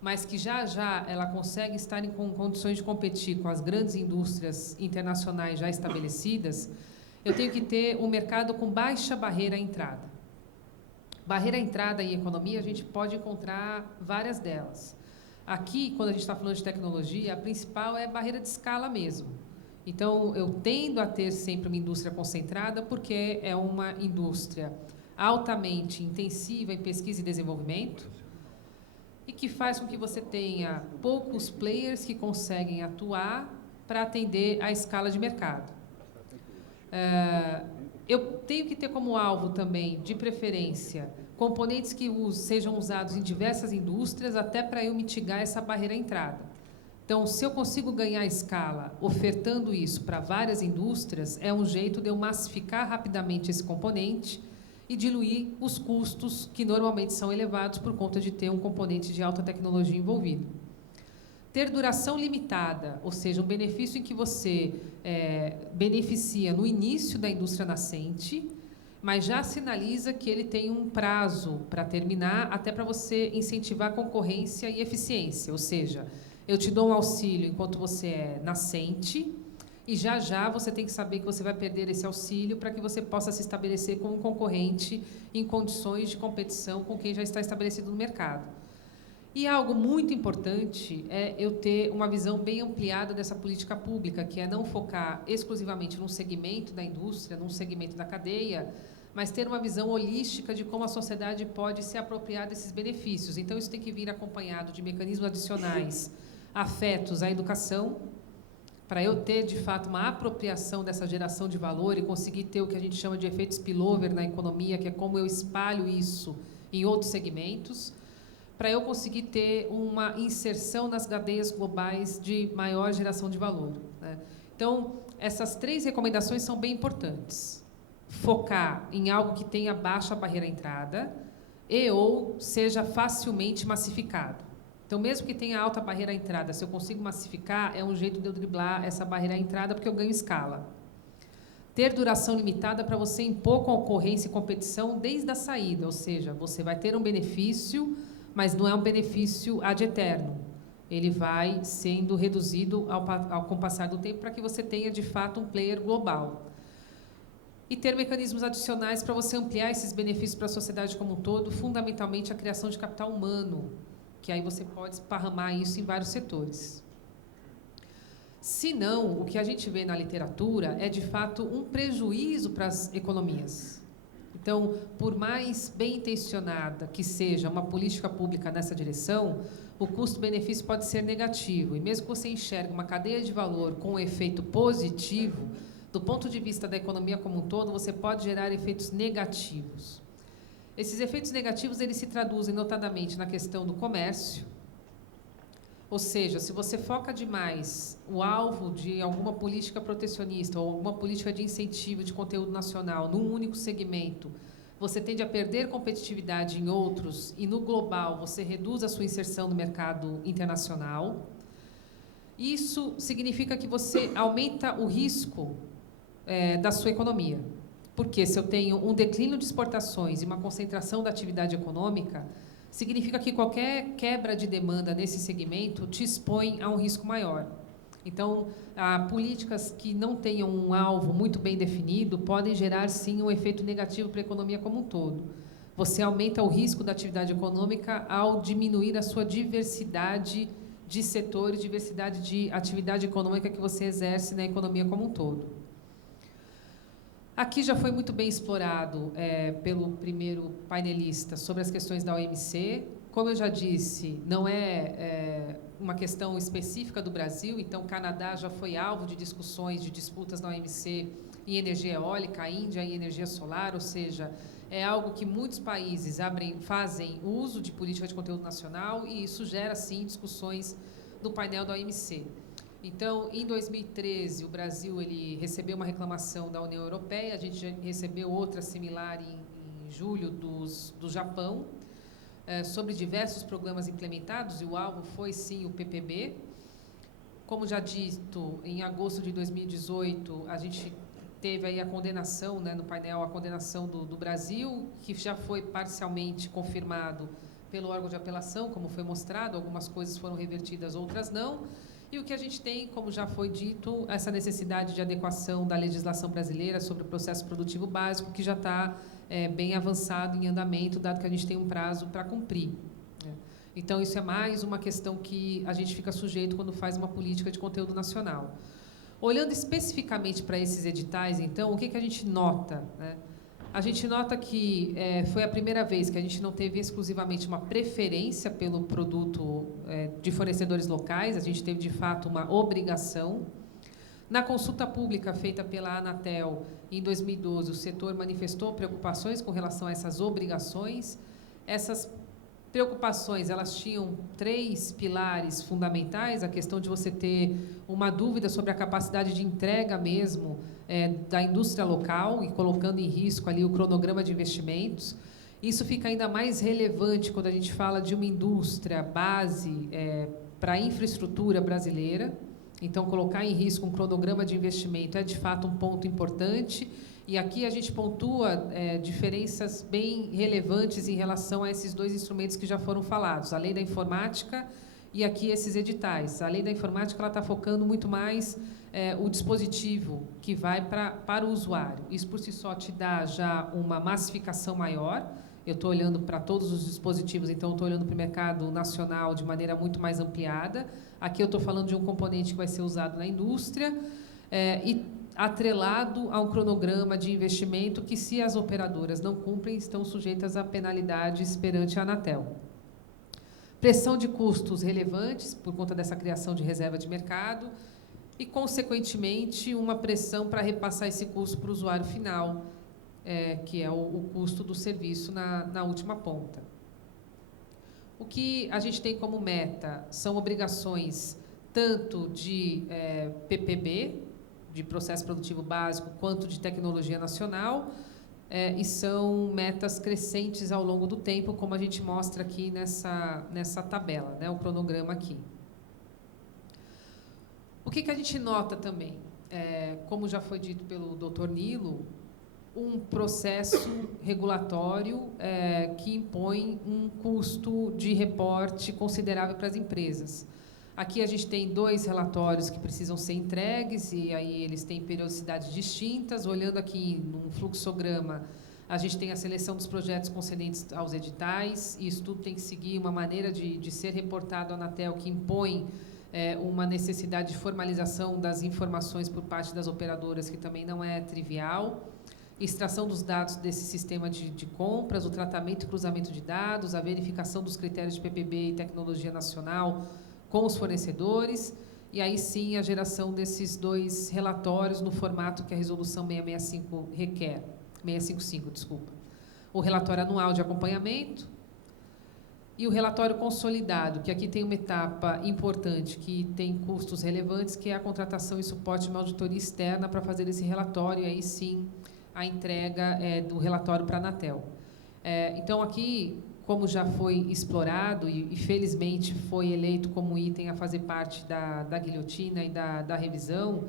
mas que já ela consegue estar em condições de competir com as grandes indústrias internacionais já estabelecidas, eu tenho que ter um mercado com baixa barreira à entrada. Barreira à entrada em economia, a gente pode encontrar várias delas. Aqui, quando a gente está falando de tecnologia, a principal é barreira de escala mesmo. Então, eu tendo a ter sempre uma indústria concentrada, porque é uma indústria altamente intensiva em pesquisa e desenvolvimento, e que faz com que você tenha poucos players que conseguem atuar para atender à escala de mercado. Eu tenho que ter como alvo também, de preferência, componentes que sejam usados em diversas indústrias, até para eu mitigar essa barreira à entrada. Então, se eu consigo ganhar escala ofertando isso para várias indústrias, é um jeito de eu massificar rapidamente esse componente e diluir os custos que normalmente são elevados por conta de ter um componente de alta tecnologia envolvido. Ter duração limitada, ou seja, um benefício em que você beneficia no início da indústria nascente, mas já sinaliza que ele tem um prazo para terminar, até para você incentivar concorrência e eficiência. Ou seja, eu te dou um auxílio enquanto você é nascente, e já você tem que saber que você vai perder esse auxílio para que você possa se estabelecer como um concorrente em condições de competição com quem já está estabelecido no mercado. E algo muito importante é eu ter uma visão bem ampliada dessa política pública, que é não focar exclusivamente num segmento da indústria, num segmento da cadeia, mas ter uma visão holística de como a sociedade pode se apropriar desses benefícios. Então, isso tem que vir acompanhado de mecanismos adicionais afetos à educação, para eu ter, de fato, uma apropriação dessa geração de valor e conseguir ter o que a gente chama de efeito spillover na economia, que é como eu espalho isso em outros segmentos, para eu conseguir ter uma inserção nas cadeias globais de maior geração de valor, né? Então, essas 3 recomendações são bem importantes. Focar em algo que tenha baixa barreira à entrada, e ou seja facilmente massificado. Então, mesmo que tenha alta barreira à entrada, se eu consigo massificar, é um jeito de eu driblar essa barreira à entrada, porque eu ganho escala. Ter duração limitada para você impor concorrência e competição desde a saída, ou seja, você vai ter um benefício, mas não é um benefício ad eterno. Ele vai sendo reduzido com o passar do tempo para que você tenha, de fato, um player global. E ter mecanismos adicionais para você ampliar esses benefícios para a sociedade como um todo, fundamentalmente a criação de capital humano, que aí você pode esparramar isso em vários setores. Se não, o que a gente vê na literatura é, de fato, um prejuízo para as economias. Então, por mais bem intencionada que seja uma política pública nessa direção, o custo-benefício pode ser negativo. E mesmo que você enxergue uma cadeia de valor com um efeito positivo, do ponto de vista da economia como um todo, você pode gerar efeitos negativos. Esses efeitos negativos, eles se traduzem notadamente na questão do comércio, ou seja, se você foca demais o alvo de alguma política protecionista ou alguma política de incentivo de conteúdo nacional num único segmento, você tende a perder competitividade em outros e, no global, você reduz a sua inserção no mercado internacional. Isso significa que você aumenta o risco da sua economia. Porque se eu tenho um declínio de exportações e uma concentração da atividade econômica, significa que qualquer quebra de demanda nesse segmento te expõe a um risco maior. Então, políticas que não tenham um alvo muito bem definido podem gerar, sim, um efeito negativo para a economia como um todo. Você aumenta o risco da atividade econômica ao diminuir a sua diversidade de setores, diversidade de atividade econômica que você exerce na economia como um todo. Aqui já foi muito bem explorado pelo primeiro painelista sobre as questões da OMC. Como eu já disse, não é uma questão específica do Brasil, então o Canadá já foi alvo de discussões, de disputas na OMC em energia eólica, a Índia em energia solar, ou seja, é algo que muitos países fazem uso de política de conteúdo nacional e isso gera, sim, discussões no painel da OMC. Então, em 2013, o Brasil ele recebeu uma reclamação da União Europeia, a gente já recebeu outra similar em julho do Japão, sobre diversos programas implementados, e o alvo foi, sim, o PPB. Como já dito, em agosto de 2018, a gente teve aí a condenação, né, no painel, a condenação do Brasil, que já foi parcialmente confirmado pelo órgão de apelação, como foi mostrado, algumas coisas foram revertidas, outras não. E o que a gente tem, como já foi dito, essa necessidade de adequação da legislação brasileira sobre o processo produtivo básico, que já está bem avançado em andamento, dado que a gente tem um prazo para cumprir. Então, isso é mais uma questão que a gente fica sujeito quando faz uma política de conteúdo nacional. Olhando especificamente para esses editais, então, o que a gente nota, né? A gente nota que foi a primeira vez que a gente não teve exclusivamente uma preferência pelo produto de fornecedores locais, a gente teve, de fato, uma obrigação. Na consulta pública feita pela Anatel, em 2012, o setor manifestou preocupações com relação a essas obrigações. Essas preocupações, elas tinham 3 pilares fundamentais, a questão de você ter uma dúvida sobre a capacidade de entrega mesmo da indústria local e colocando em risco ali o cronograma de investimentos. Isso fica ainda mais relevante quando a gente fala de uma indústria base para a infraestrutura brasileira. Então, colocar em risco um cronograma de investimento é, de fato, um ponto importante. E aqui a gente pontua diferenças bem relevantes em relação a esses 2 instrumentos que já foram falados, a Lei da Informática e aqui esses editais. A Lei da Informática está focando muito mais o dispositivo que vai para o usuário. Isso, por si só, te dá já uma massificação maior. Eu estou olhando para todos os dispositivos, então estou olhando para o mercado nacional de maneira muito mais ampliada. Aqui eu estou falando de um componente que vai ser usado na indústria e atrelado a um cronograma de investimento que, se as operadoras não cumprem, estão sujeitas a penalidades perante a Anatel. Pressão de custos relevantes por conta dessa criação de reserva de mercado e, consequentemente, uma pressão para repassar esse custo para o usuário final, que é o custo do serviço na última ponta. O que a gente tem como meta são obrigações tanto de PPB, de processo produtivo básico, quanto de tecnologia nacional, e são metas crescentes ao longo do tempo, como a gente mostra aqui nessa tabela, né, o cronograma aqui. O que a gente nota também? Como já foi dito pelo Dr. Nilo, um processo regulatório que impõe um custo de reporte considerável para as empresas. Aqui a gente tem 2 relatórios que precisam ser entregues, e aí eles têm periodicidades distintas. Olhando aqui num fluxograma, a gente tem a seleção dos projetos concedentes aos editais, e isso tudo tem que seguir uma maneira de ser reportado à Anatel, que impõe uma necessidade de formalização das informações por parte das operadoras, que também não é trivial. Extração dos dados desse sistema de compras, o tratamento e cruzamento de dados, a verificação dos critérios de PPB e tecnologia nacional com os fornecedores, e aí sim a geração desses 2 relatórios no formato que a resolução 665 requer. 655, desculpa. O relatório anual de acompanhamento e o relatório consolidado, que aqui tem uma etapa importante, que tem custos relevantes, que é a contratação e suporte de uma auditoria externa para fazer esse relatório, e aí sim a entrega do relatório para a Anatel. Então, aqui, como já foi explorado e felizmente foi eleito como item a fazer parte da guilhotina e da revisão,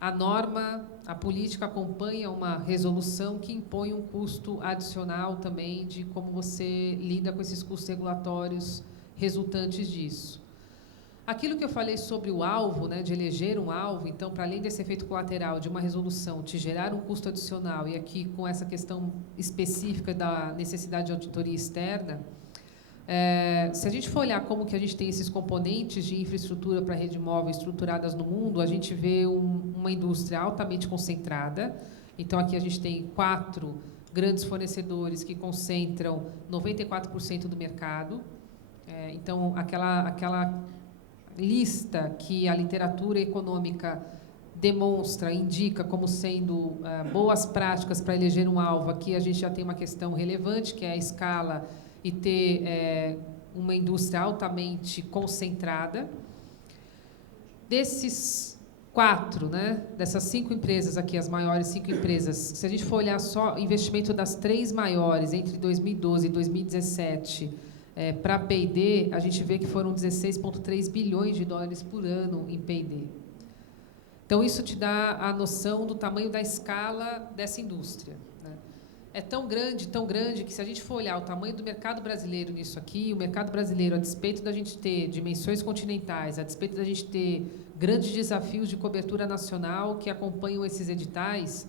a norma, a política acompanha uma resolução que impõe um custo adicional também de como você lida com esses custos regulatórios resultantes disso. Aquilo que eu falei sobre o alvo, né, de eleger um alvo, então, para além desse efeito colateral de uma resolução te gerar um custo adicional, e aqui com essa questão específica da necessidade de auditoria externa, se a gente for olhar como que a gente tem esses componentes de infraestrutura para rede móvel estruturadas no mundo, a gente vê uma indústria altamente concentrada. Então, aqui a gente tem 4 grandes fornecedores que concentram 94% do mercado. Então, aquela lista que a literatura econômica demonstra, indica como sendo boas práticas para eleger um alvo, aqui a gente já tem uma questão relevante, que é a escala e ter uma indústria altamente concentrada. Desses 4, né, dessas 5 empresas aqui, as maiores 5 empresas, se a gente for olhar só o investimento das 3 maiores entre 2012 e 2017, para P&D, a gente vê que foram 16,3 bilhões de dólares por ano em P&D. Então, isso te dá a noção do tamanho da escala dessa indústria, né? É tão grande, que se a gente for olhar o tamanho do mercado brasileiro nisso aqui, o mercado brasileiro, a despeito da gente ter dimensões continentais, a despeito da gente ter grandes desafios de cobertura nacional que acompanham esses editais,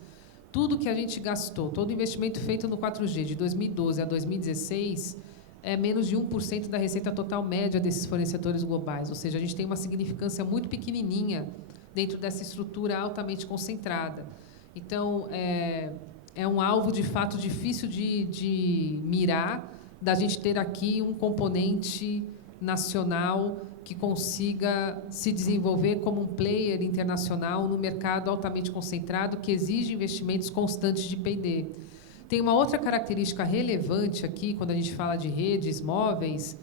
tudo que a gente gastou, todo o investimento feito no 4G de 2012 a 2016, é menos de 1% da receita total média desses fornecedores globais. Ou seja, a gente tem uma significância muito pequenininha dentro dessa estrutura altamente concentrada. Então, é um alvo, de fato, difícil de mirar, da gente ter aqui um componente nacional que consiga se desenvolver como um player internacional no mercado altamente concentrado, que exige investimentos constantes de P&D. Tem uma outra característica relevante aqui, quando a gente fala de redes móveis,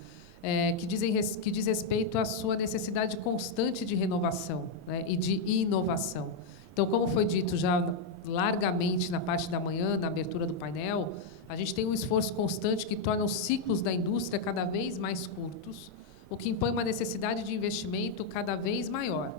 que diz respeito à sua necessidade constante de renovação, né, e de inovação. Então, como foi dito já largamente na parte da manhã, na abertura do painel, a gente tem um esforço constante que torna os ciclos da indústria cada vez mais curtos, o que impõe uma necessidade de investimento cada vez maior.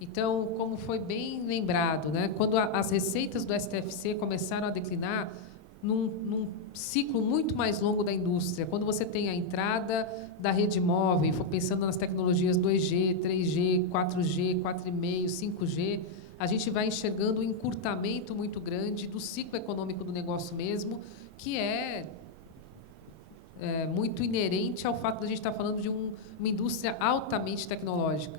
Então, como foi bem lembrado, né, quando as receitas do STFC começaram a declinar, num ciclo muito mais longo da indústria, quando você tem a entrada da rede móvel, for pensando nas tecnologias 2G, 3G, 4G, 4,5, 5G, a gente vai enxergando um encurtamento muito grande do ciclo econômico do negócio mesmo, que é muito inerente ao fato de a gente estar falando de uma indústria altamente tecnológica.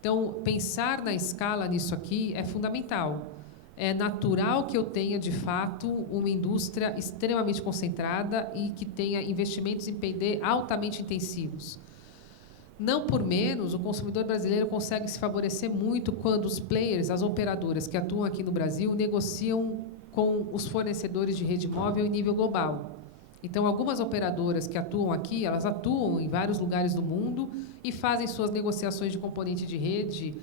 Então, pensar na escala nisso aqui é fundamental. É natural que eu tenha, de fato, uma indústria extremamente concentrada e que tenha investimentos em P&D altamente intensivos. Não por menos, o consumidor brasileiro consegue se favorecer muito quando os players, as operadoras que atuam aqui no Brasil, negociam com os fornecedores de rede móvel em nível global. Então, algumas operadoras que atuam aqui, elas atuam em vários lugares do mundo e fazem suas negociações de componente de rede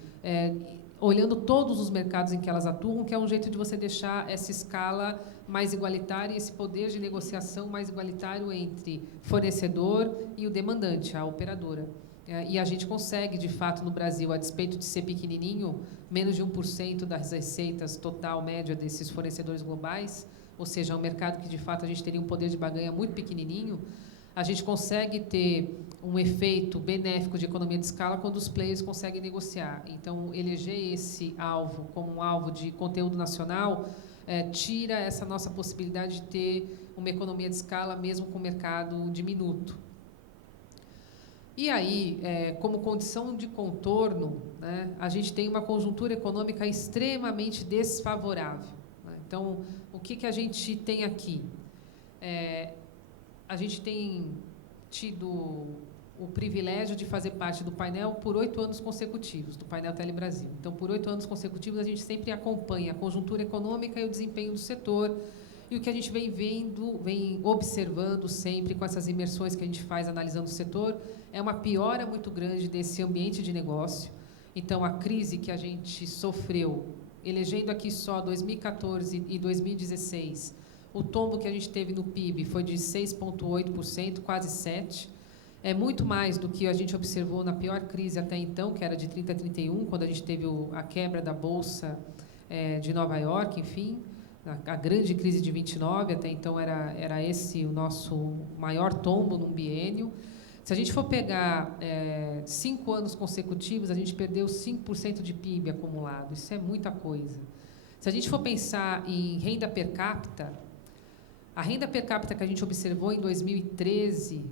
olhando todos os mercados em que elas atuam, que é um jeito de você deixar essa escala mais igualitária e esse poder de negociação mais igualitário entre fornecedor e o demandante, a operadora. E a gente consegue, de fato, no Brasil, a despeito de ser pequenininho, menos de 1% das receitas total média desses fornecedores globais, ou seja, é um mercado que, de fato, a gente teria um poder de barganha muito pequenininho, a gente consegue ter um efeito benéfico de economia de escala quando os players conseguem negociar. Então, eleger esse alvo como um alvo de conteúdo nacional tira essa nossa possibilidade de ter uma economia de escala mesmo com o mercado diminuto. E aí, como condição de contorno, né, a gente tem uma conjuntura econômica extremamente desfavorável. Né? Então, o que a gente tem aqui? A gente tem tido o privilégio de fazer parte do painel por 8 anos consecutivos, do painel Telebrasil. Então, por 8 anos consecutivos, a gente sempre acompanha a conjuntura econômica e o desempenho do setor. E o que a gente vem observando sempre com essas imersões que a gente faz analisando o setor, é uma piora muito grande desse ambiente de negócio. Então, a crise que a gente sofreu, elegendo aqui só 2014 e 2016, o tombo que a gente teve no PIB foi de 6,8%, quase 7%. É muito mais do que a gente observou na pior crise até então, que era de 30 a 31, quando a gente teve a quebra da Bolsa de Nova York, enfim. A grande crise de 29, até então era esse o nosso maior tombo num biênio. Se a gente for pegar 5 anos consecutivos, a gente perdeu 5% de PIB acumulado. Isso é muita coisa. Se a gente for pensar em renda per capita, a renda per capita que a gente observou em 2013,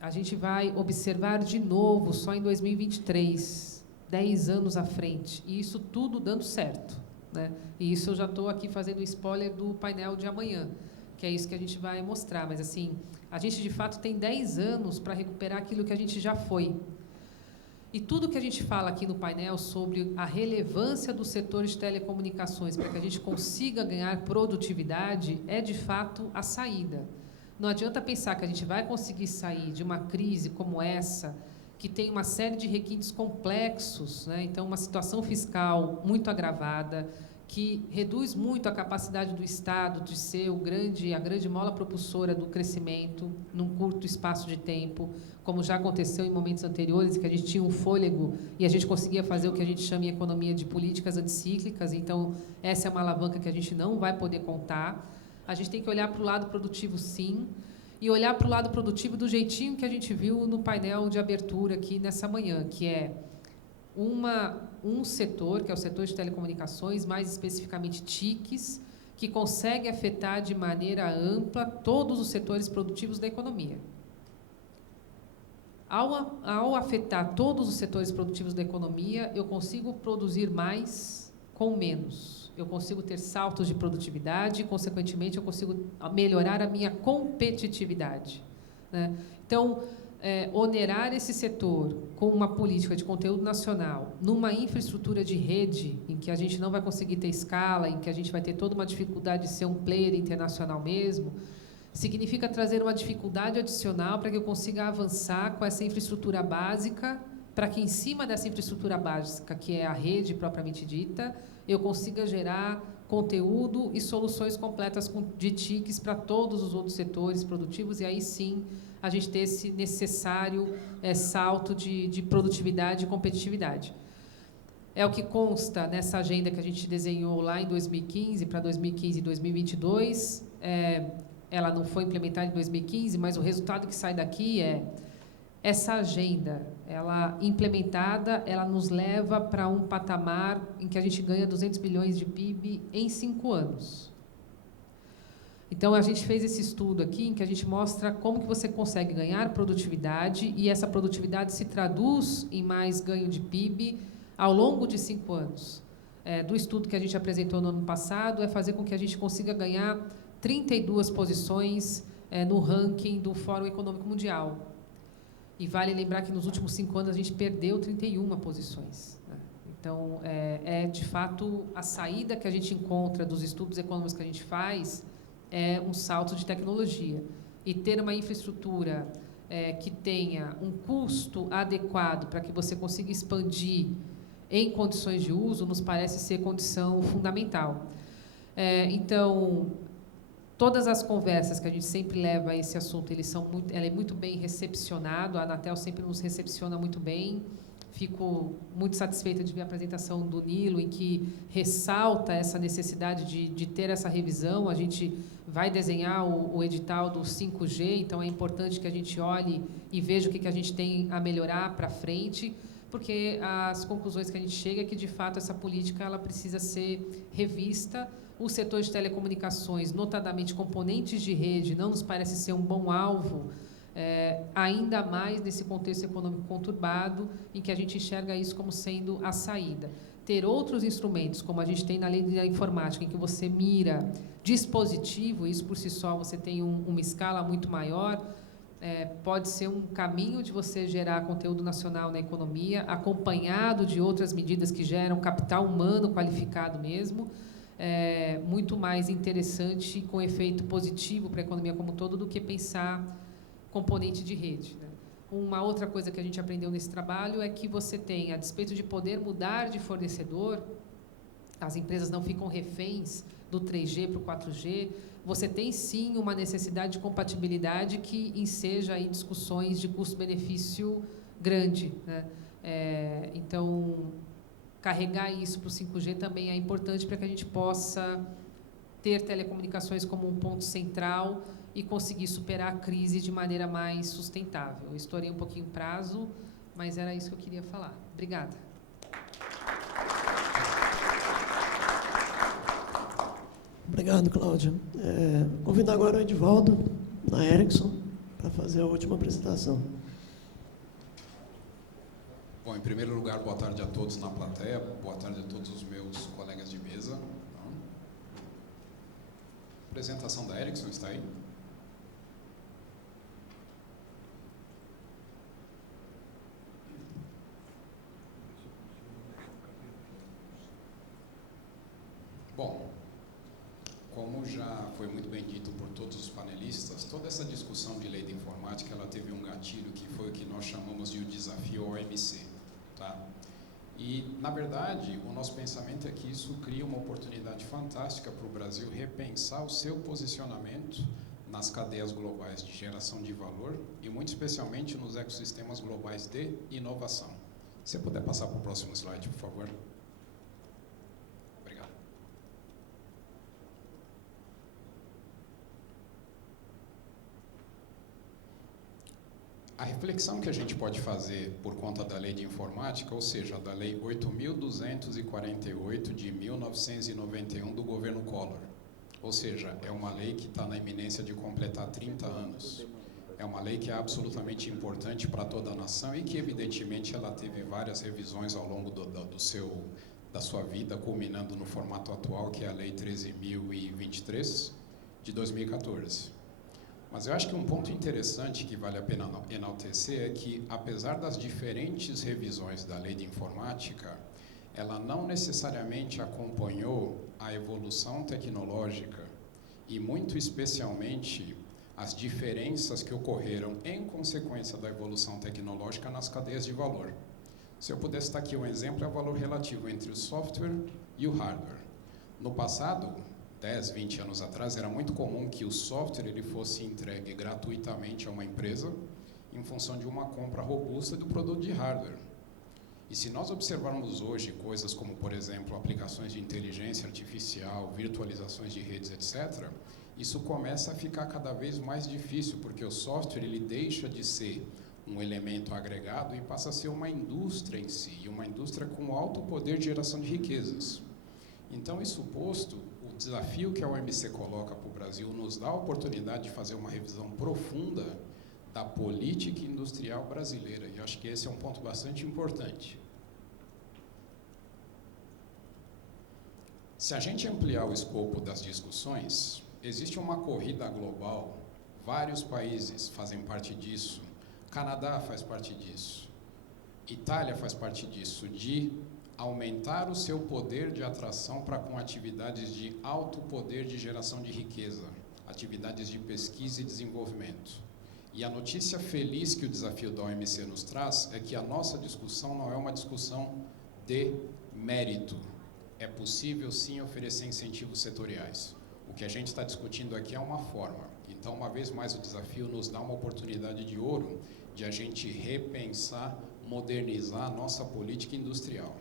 a gente vai observar de novo só em 2023, 10 anos à frente. E isso tudo dando certo. Né? E isso eu já estou aqui fazendo spoiler do painel de amanhã, que é isso que a gente vai mostrar. Mas, assim, a gente, de fato, tem 10 anos para recuperar aquilo que a gente já foi. E tudo que a gente fala aqui no painel sobre a relevância do setor de telecomunicações para que a gente consiga ganhar produtividade é, de fato, a saída. Não adianta pensar que a gente vai conseguir sair de uma crise como essa, que tem uma série de requintes complexos, né? Então, uma situação fiscal muito agravada, que reduz muito a capacidade do Estado de ser a grande mola propulsora do crescimento num curto espaço de tempo, como já aconteceu em momentos anteriores, que a gente tinha um fôlego e a gente conseguia fazer o que a gente chama em economia de políticas anticíclicas. Então, essa é uma alavanca que a gente não vai poder contar. A gente tem que olhar para o lado produtivo, sim, e olhar para o lado produtivo do jeitinho que a gente viu no painel de abertura aqui nessa manhã, que é um setor, que é o setor de telecomunicações, mais especificamente TICs, que consegue afetar de maneira ampla todos os setores produtivos da economia. Ao afetar todos os setores produtivos da economia, eu consigo produzir mais com menos. Eu consigo ter saltos de produtividade e, consequentemente, eu consigo melhorar a minha competitividade. Né? Então, onerar esse setor com uma política de conteúdo nacional, numa infraestrutura de rede, em que a gente não vai conseguir ter escala, em que a gente vai ter toda uma dificuldade de ser um player internacional mesmo, significa trazer uma dificuldade adicional para que eu consiga avançar com essa infraestrutura básica, para que, em cima dessa infraestrutura básica, que é a rede propriamente dita, eu consiga gerar conteúdo e soluções completas de TICs para todos os outros setores produtivos, e aí sim a gente ter esse necessário salto de produtividade e competitividade. É o que consta nessa agenda que a gente desenhou lá em 2015, para 2015 e 2022. Ela não foi implementada em 2015, mas o resultado que sai daqui é essa agenda, ela implementada, ela nos leva para um patamar em que a gente ganha 200 bilhões de PIB em 5 anos. Então, a gente fez esse estudo aqui em que a gente mostra como que você consegue ganhar produtividade e essa produtividade se traduz em mais ganho de PIB ao longo de 5 anos. Do estudo que a gente apresentou no ano passado, é fazer com que a gente consiga ganhar 32 posições no ranking do Fórum Econômico Mundial. E vale lembrar que nos últimos 5 anos a gente perdeu 31 posições. Né? Então, de fato, a saída que a gente encontra dos estudos econômicos que a gente faz é um salto de tecnologia. E ter uma infraestrutura que tenha um custo adequado para que você consiga expandir em condições de uso, nos parece ser condição fundamental. Então, todas as conversas que a gente sempre leva a esse assunto, ela é muito bem recepcionado, a Anatel sempre nos recepciona muito bem. Fico muito satisfeita de ver a apresentação do Nilo, em que ressalta essa necessidade de ter essa revisão. A gente vai desenhar o edital do 5G, então é importante que a gente olhe e veja o que a gente tem a melhorar para frente, porque as conclusões que a gente chega é que, de fato, essa política ela precisa ser revista. O setor de telecomunicações, notadamente componentes de rede, não nos parece ser um bom alvo, ainda mais nesse contexto econômico conturbado, em que a gente enxerga isso como sendo a saída. Ter outros instrumentos, como a gente tem na lei da informática, em que você mira dispositivo, isso por si só você tem uma escala muito maior, pode ser um caminho de você gerar conteúdo nacional na economia, acompanhado de outras medidas que geram capital humano qualificado mesmo, muito mais interessante, com efeito positivo para a economia como um todo, do que pensar componente de rede, né? Uma outra coisa que a gente aprendeu nesse trabalho é que você tem, a despeito de poder mudar de fornecedor, as empresas não ficam reféns do 3G para o 4G, você tem sim uma necessidade de compatibilidade que enseja aí discussões de custo-benefício grande, né? Então, carregar isso para o 5G também é importante para que a gente possa ter telecomunicações como um ponto central e conseguir superar a crise de maneira mais sustentável. Eu estourei um pouquinho o prazo, mas era isso que eu queria falar. Obrigada. Obrigado, Cláudia. Convido agora o Edivaldo, da Ericsson, para fazer a última apresentação. Bom, em primeiro lugar, boa tarde a todos na plateia, boa tarde a todos os meus colegas de mesa. A apresentação da Ericsson está aí? Bom, como já foi muito bem dito por todos os panelistas, toda essa discussão de lei de informática, ela teve um gatilho que foi o que nós chamamos de o desafio OMC, tá? E, na verdade, o nosso pensamento é que isso cria uma oportunidade fantástica para o Brasil repensar o seu posicionamento nas cadeias globais de geração de valor e, muito especialmente, nos ecossistemas globais de inovação. Se você puder passar para o próximo slide, por favor. Obrigado. A reflexão que a gente pode fazer por conta da lei de informática, ou seja, da lei 8.248 de 1991 do governo Collor, ou seja, é uma lei que está na iminência de completar 30 anos. É uma lei que é absolutamente importante para toda a nação e que, evidentemente, ela teve várias revisões ao longo da sua vida, culminando no formato atual, que é a Lei 13.023, de 2014. Mas eu acho que um ponto interessante que vale a pena enaltecer é que, apesar das diferentes revisões da lei de informática, ela não necessariamente acompanhou a evolução tecnológica e, muito especialmente, as diferenças que ocorreram em consequência da evolução tecnológica nas cadeias de valor. Se eu pudesse citar aqui um exemplo, é o valor relativo entre o software e o hardware. No passado, 10, 20 anos atrás, era muito comum que o software ele fosse entregue gratuitamente a uma empresa em função de uma compra robusta do produto de hardware. E se nós observarmos hoje coisas como, por exemplo, aplicações de inteligência artificial, virtualizações de redes, etc., isso começa a ficar cada vez mais difícil, porque o software ele deixa de ser um elemento agregado e passa a ser uma indústria em si, e uma indústria com alto poder de geração de riquezas. Então, isso posto, o desafio que a OMC coloca para o Brasil nos dá a oportunidade de fazer uma revisão profunda da política industrial brasileira, e acho que esse é um ponto bastante importante. Se a gente ampliar o escopo das discussões, existe uma corrida global, vários países fazem parte disso, Canadá faz parte disso, Itália faz parte disso, de aumentar o seu poder de atração para com atividades de alto poder de geração de riqueza, atividades de pesquisa e desenvolvimento. E a notícia feliz que o desafio da OMC nos traz é que a nossa discussão não é uma discussão de mérito. É possível, sim, oferecer incentivos setoriais. O que a gente está discutindo aqui é uma forma. Então, uma vez mais, o desafio nos dá uma oportunidade de ouro de a gente repensar, modernizar a nossa política industrial.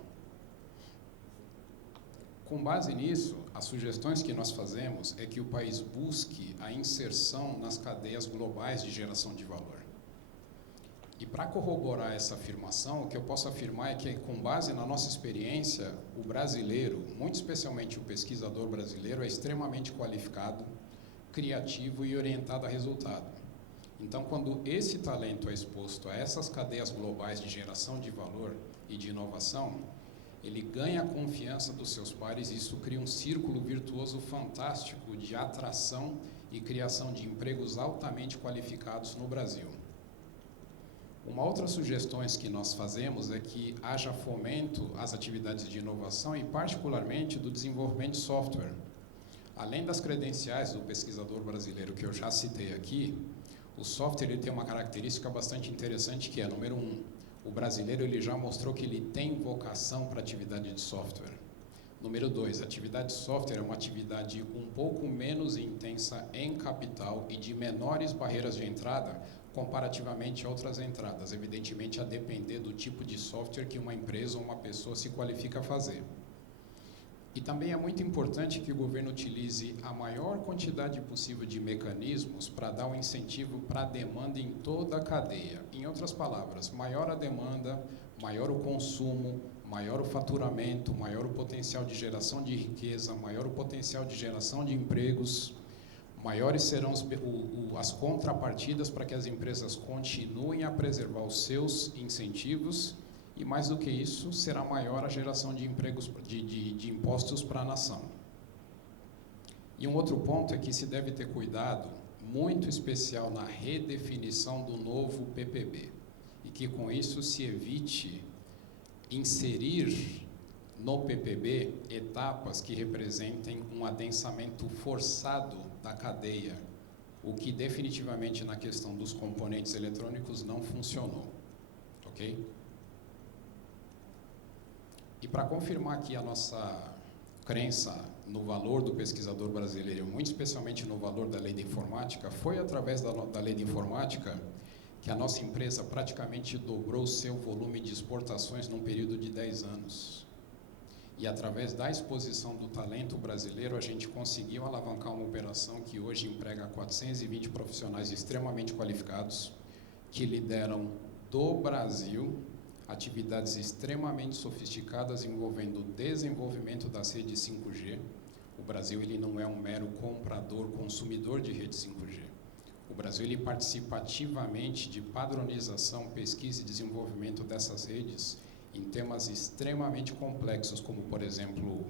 Com base nisso, as sugestões que nós fazemos é que o país busque a inserção nas cadeias globais de geração de valor. E para corroborar essa afirmação, o que eu posso afirmar é que, com base na nossa experiência, o brasileiro, muito especialmente o pesquisador brasileiro, é extremamente qualificado, criativo e orientado a resultado. Então, quando esse talento é exposto a essas cadeias globais de geração de valor e de inovação, ele ganha a confiança dos seus pares e isso cria um círculo virtuoso fantástico de atração e criação de empregos altamente qualificados no Brasil. Uma outra sugestão que nós fazemos é que haja fomento às atividades de inovação e, particularmente, do desenvolvimento de software. Além das credenciais do pesquisador brasileiro que eu já citei aqui, o software ele tem uma característica bastante interessante que é, número 1, o brasileiro ele já mostrou que ele tem vocação para atividade de software. Número 2, a atividade de software é uma atividade um pouco menos intensa em capital e de menores barreiras de entrada comparativamente a outras entradas, evidentemente a depender do tipo de software que uma empresa ou uma pessoa se qualifica a fazer. E também é muito importante que o governo utilize a maior quantidade possível de mecanismos para dar um incentivo para a demanda em toda a cadeia. Em outras palavras, maior a demanda, maior o consumo, maior o faturamento, maior o potencial de geração de riqueza, maior o potencial de geração de empregos, maiores serão as contrapartidas para que as empresas continuem a preservar os seus incentivos e, mais do que isso, será maior a geração de empregos, de impostos para a nação. E um outro ponto é que se deve ter cuidado muito especial na redefinição do novo PPB e que, com isso, se evite inserir no PPB etapas que representem um adensamento forçado da cadeia, o que definitivamente na questão dos componentes eletrônicos não funcionou, ok? E para confirmar aqui a nossa crença no valor do pesquisador brasileiro, muito especialmente no valor da lei de informática, foi através da lei de informática que a nossa empresa praticamente dobrou o seu volume de exportações num período de 10 anos. E através da exposição do talento brasileiro, a gente conseguiu alavancar uma operação que hoje emprega 420 profissionais extremamente qualificados, que lideram do Brasil atividades extremamente sofisticadas envolvendo o desenvolvimento das redes 5G. O Brasil ele não é um mero comprador, consumidor de rede 5G. O Brasil ele participa ativamente de padronização, pesquisa e desenvolvimento dessas redes em temas extremamente complexos, como, por exemplo,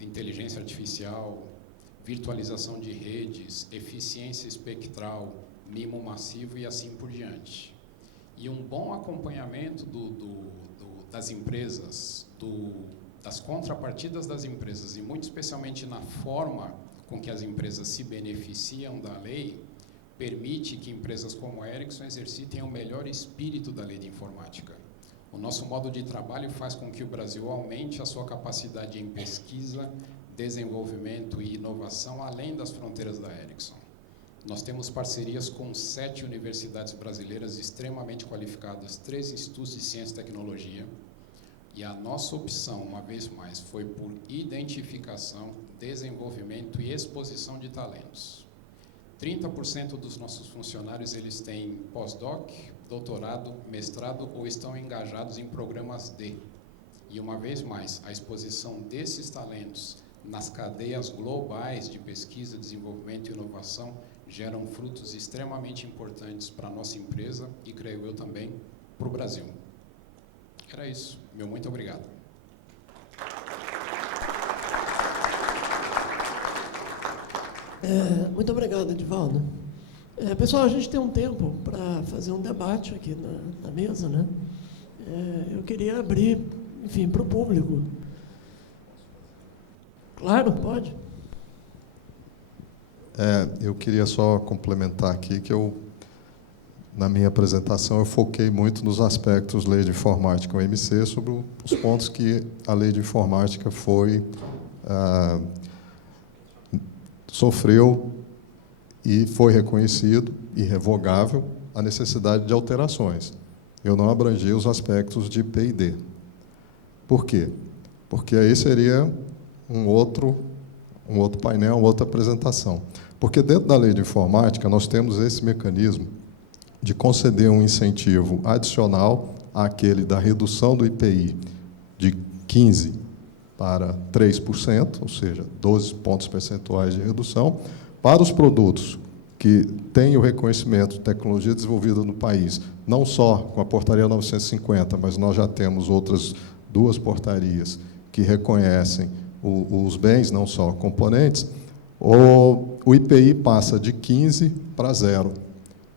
inteligência artificial, virtualização de redes, eficiência espectral, MIMO massivo e assim por diante. E um bom acompanhamento das empresas, das contrapartidas das empresas, e muito especialmente na forma com que as empresas se beneficiam da lei, permite que empresas como a Ericsson exercitem o melhor espírito da lei de informática. O nosso modo de trabalho faz com que o Brasil aumente a sua capacidade em pesquisa, desenvolvimento e inovação além das fronteiras da Ericsson. Nós temos parcerias com 7 universidades brasileiras extremamente qualificadas, 3 institutos de ciência e tecnologia, e a nossa opção, uma vez mais, foi por identificação, desenvolvimento e exposição de talentos. 30% dos nossos funcionários eles têm pós-doc, doutorado, mestrado ou estão engajados em programas D. E, uma vez mais, a exposição desses talentos nas cadeias globais de pesquisa, desenvolvimento e inovação geram frutos extremamente importantes para a nossa empresa e, creio eu, também para o Brasil. Era isso. Meu muito obrigado. Muito obrigado, Edivaldo. Pessoal, a gente tem um tempo para fazer um debate aqui na mesa, né? Eu queria abrir, enfim, para o público. Claro, pode. Eu queria só complementar aqui que eu na minha apresentação, eu foquei muito nos aspectos Lei de Informática OMC, sobre os pontos que a Lei de Informática sofreu e foi reconhecido, irrevogável, a necessidade de alterações. Eu não abrangi os aspectos de P&D. Por quê? Porque aí seria um outro painel, uma outra apresentação. Porque dentro da Lei de Informática, nós temos esse mecanismo de conceder um incentivo adicional àquele da redução do IPI de 15% para 3%, ou seja, 12 pontos percentuais de redução, para os produtos que têm o reconhecimento de tecnologia desenvolvida no país, não só com a Portaria 950, mas nós já temos outras 2 portarias que reconhecem os bens, não só componentes, o IPI passa de 15% para 0%.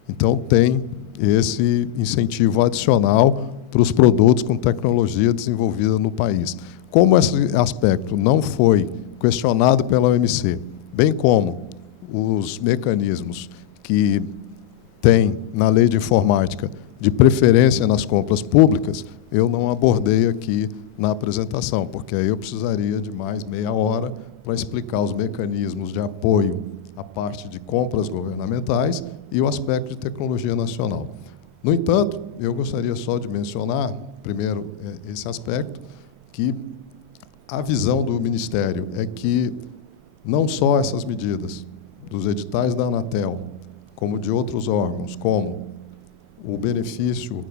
Então, tem esse incentivo adicional para os produtos com tecnologia desenvolvida no país. Como esse aspecto não foi questionado pela OMC, bem como os mecanismos que tem na Lei de Informática de preferência nas compras públicas, eu não abordei aqui na apresentação, porque aí eu precisaria de mais meia hora para explicar os mecanismos de apoio à parte de compras governamentais e o aspecto de tecnologia nacional. No entanto, eu gostaria só de mencionar, primeiro, esse aspecto, que a visão do Ministério é que não só essas medidas dos editais da Anatel, como de outros órgãos, como o benefício,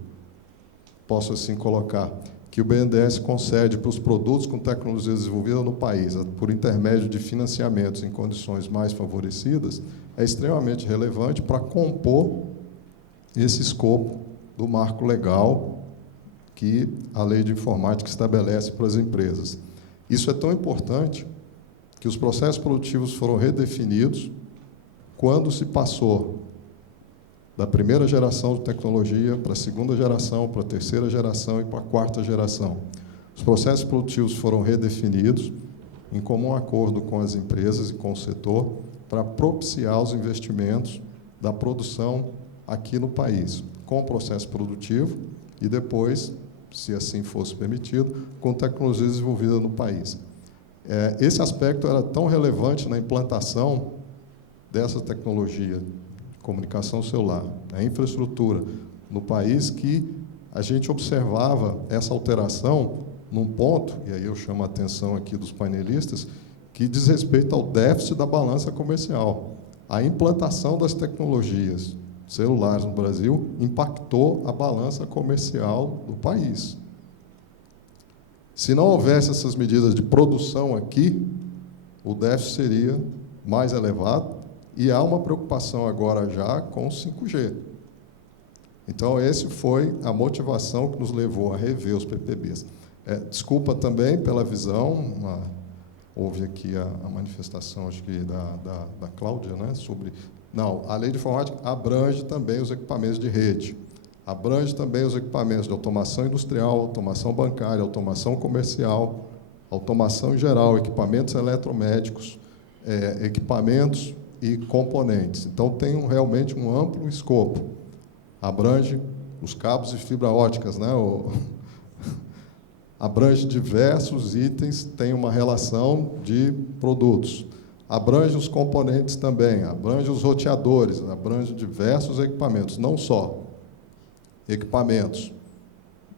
posso assim colocar, que o BNDES concede para os produtos com tecnologia desenvolvida no país, por intermédio de financiamentos em condições mais favorecidas, é extremamente relevante para compor esse escopo do marco legal que a Lei de Informática estabelece para as empresas. Isso é tão importante que os processos produtivos foram redefinidos quando se passou da primeira geração de tecnologia para a segunda geração, para a terceira geração e para a quarta geração. Os processos produtivos foram redefinidos em comum acordo com as empresas e com o setor para propiciar os investimentos da produção aqui no país, com o processo produtivo e depois, se assim fosse permitido, com tecnologia desenvolvida no país. Esse aspecto era tão relevante na implantação dessa tecnologia de comunicação celular, a infraestrutura no país, que a gente observava essa alteração num ponto, e aí eu chamo a atenção aqui dos painelistas, que diz respeito ao déficit da balança comercial. A implantação das tecnologias celulares no Brasil impactou a balança comercial do país. Se não houvesse essas medidas de produção aqui, o déficit seria mais elevado, e há uma preocupação agora já com o 5G. Então, essa foi a motivação que nos levou a rever os PPBs. Desculpa também pela visão, houve aqui a manifestação, acho que da Cláudia, né, sobre... Não, a Lei de Informática abrange também os equipamentos de rede, abrange também os equipamentos de automação industrial, automação bancária, automação comercial, automação em geral, equipamentos eletromédicos, equipamentos e componentes. Então, tem realmente um amplo escopo. Abrange os cabos de fibra óticas, né? Abrange diversos itens, tem uma relação de produtos. Abrange os componentes também, abrange os roteadores, abrange diversos equipamentos, não só equipamentos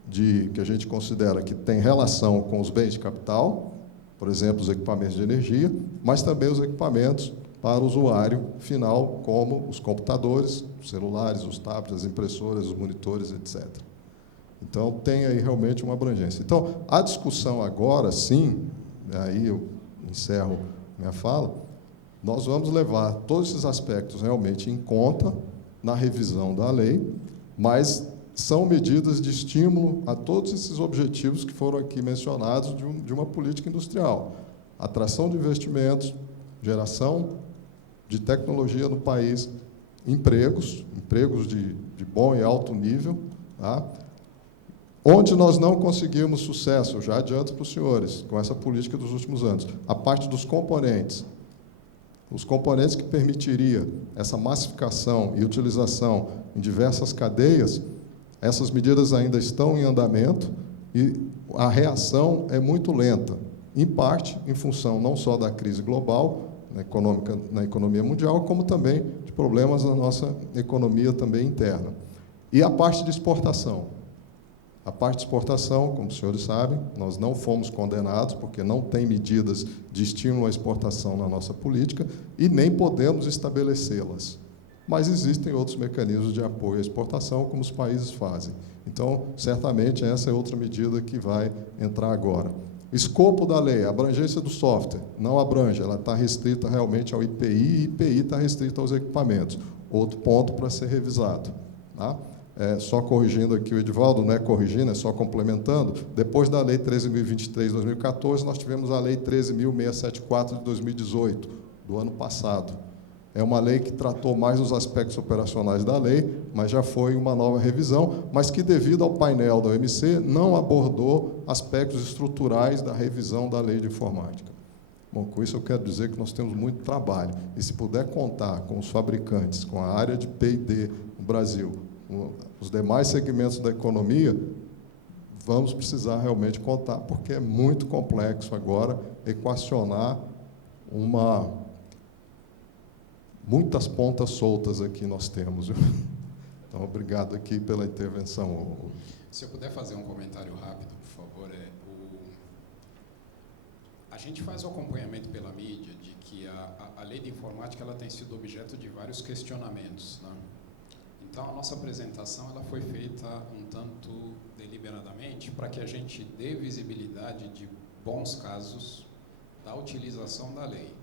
que a gente considera que tem relação com os bens de capital, por exemplo, os equipamentos de energia, mas também os equipamentos para o usuário final, como os computadores, os celulares, os tablets, as impressoras, os monitores, etc. Então, tem aí realmente uma abrangência. Então, a discussão agora, sim, aí eu encerro minha fala, nós vamos levar todos esses aspectos realmente em conta na revisão da lei, mas são medidas de estímulo a todos esses objetivos que foram aqui mencionados de uma política industrial. Atração de investimentos, geração de tecnologia no país, empregos de bom e alto nível, tá? Onde nós não conseguimos sucesso, já adianto para os senhores, com essa política dos últimos anos, a parte dos componentes. Os componentes que permitiria essa massificação e utilização em diversas cadeias, essas medidas ainda estão em andamento e a reação é muito lenta, em parte em função não só da crise global, na economia mundial, como também de problemas na nossa economia também interna. E a parte de exportação. A parte de exportação, como os senhores sabem, nós não fomos condenados, porque não tem medidas de estímulo à exportação na nossa política e nem podemos estabelecê-las. Mas existem outros mecanismos de apoio à exportação, como os países fazem. Então, certamente, essa é outra medida que vai entrar agora. Escopo da lei, a abrangência do software, não abrange, ela está restrita realmente ao IPI, e IPI está restrito aos equipamentos. Outro ponto para ser revisado. Tá? Só corrigindo aqui o Edivaldo, não é corrigindo, é só complementando, depois da Lei 13.023 de 2014, nós tivemos a Lei 13.674 de 2018, do ano passado. É uma lei que tratou mais os aspectos operacionais da lei, mas já foi uma nova revisão, mas que, devido ao painel da OMC, não abordou aspectos estruturais da revisão da lei de informática. Bom, com isso eu quero dizer que nós temos muito trabalho, e se puder contar com os fabricantes, com a área de P&D no Brasil, os demais segmentos da economia, vamos precisar realmente contar, porque é muito complexo agora equacionar muitas pontas soltas aqui nós temos. Então, obrigado aqui pela intervenção. Se eu puder fazer um comentário rápido, por favor. A gente faz o acompanhamento pela mídia de que a lei de informática ela tem sido objeto de vários questionamentos, né? Então, a nossa apresentação ela foi feita um tanto deliberadamente para que a gente dê visibilidade de bons casos da utilização da lei.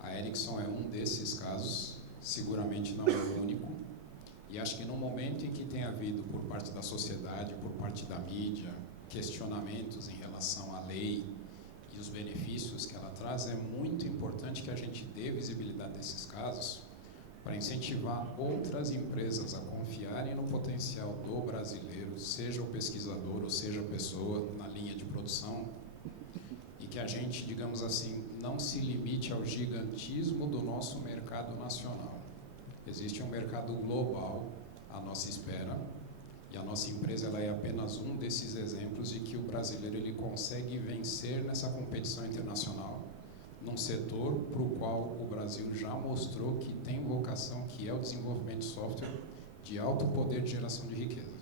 A Ericsson é um desses casos, seguramente não é o único, e acho que no momento em que tem havido, por parte da sociedade, por parte da mídia, questionamentos em relação à lei e os benefícios que ela traz, é muito importante que a gente dê visibilidade desses casos, para incentivar outras empresas a confiarem no potencial do brasileiro, seja o pesquisador ou seja a pessoa na linha de produção, e que a gente, digamos assim, não se limite ao gigantismo do nosso mercado nacional. Existe um mercado global à nossa espera, e a nossa empresa ela é apenas um desses exemplos de que o brasileiro ele consegue vencer nessa competição internacional, num setor para o qual o Brasil já mostrou que tem vocação, que é o desenvolvimento de software de alto poder de geração de riqueza.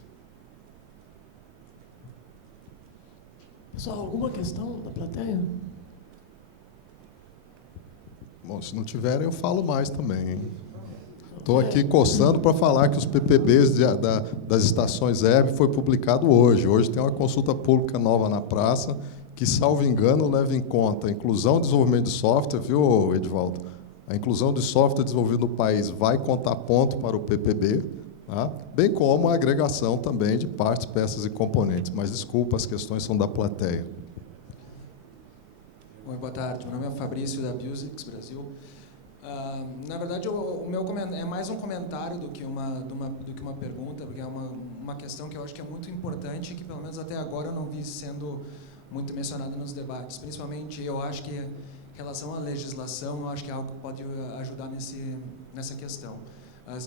Pessoal, alguma questão da plateia? Bom, se não tiverem, eu falo mais também. Estou aqui coçando para falar que os PPBs das estações ERB foi publicado hoje. Hoje tem uma consulta pública nova na praça, que, salvo engano, leva em conta a inclusão e desenvolvimento de software, viu, Edivaldo? A inclusão de software desenvolvido no país vai contar ponto para o PPB, tá? Bem como a agregação também de partes, peças e componentes. Mas, desculpa, as questões são da plateia. Oi, boa tarde. Meu nome é Fabrício, da Biosix Brasil. Na verdade, o meu é mais um comentário do que uma pergunta, porque é uma questão que eu acho que é muito importante e que, pelo menos até agora, eu não vi sendo muito mencionada nos debates. Principalmente, eu acho que, em relação à legislação, eu acho que é algo que pode ajudar nessa questão.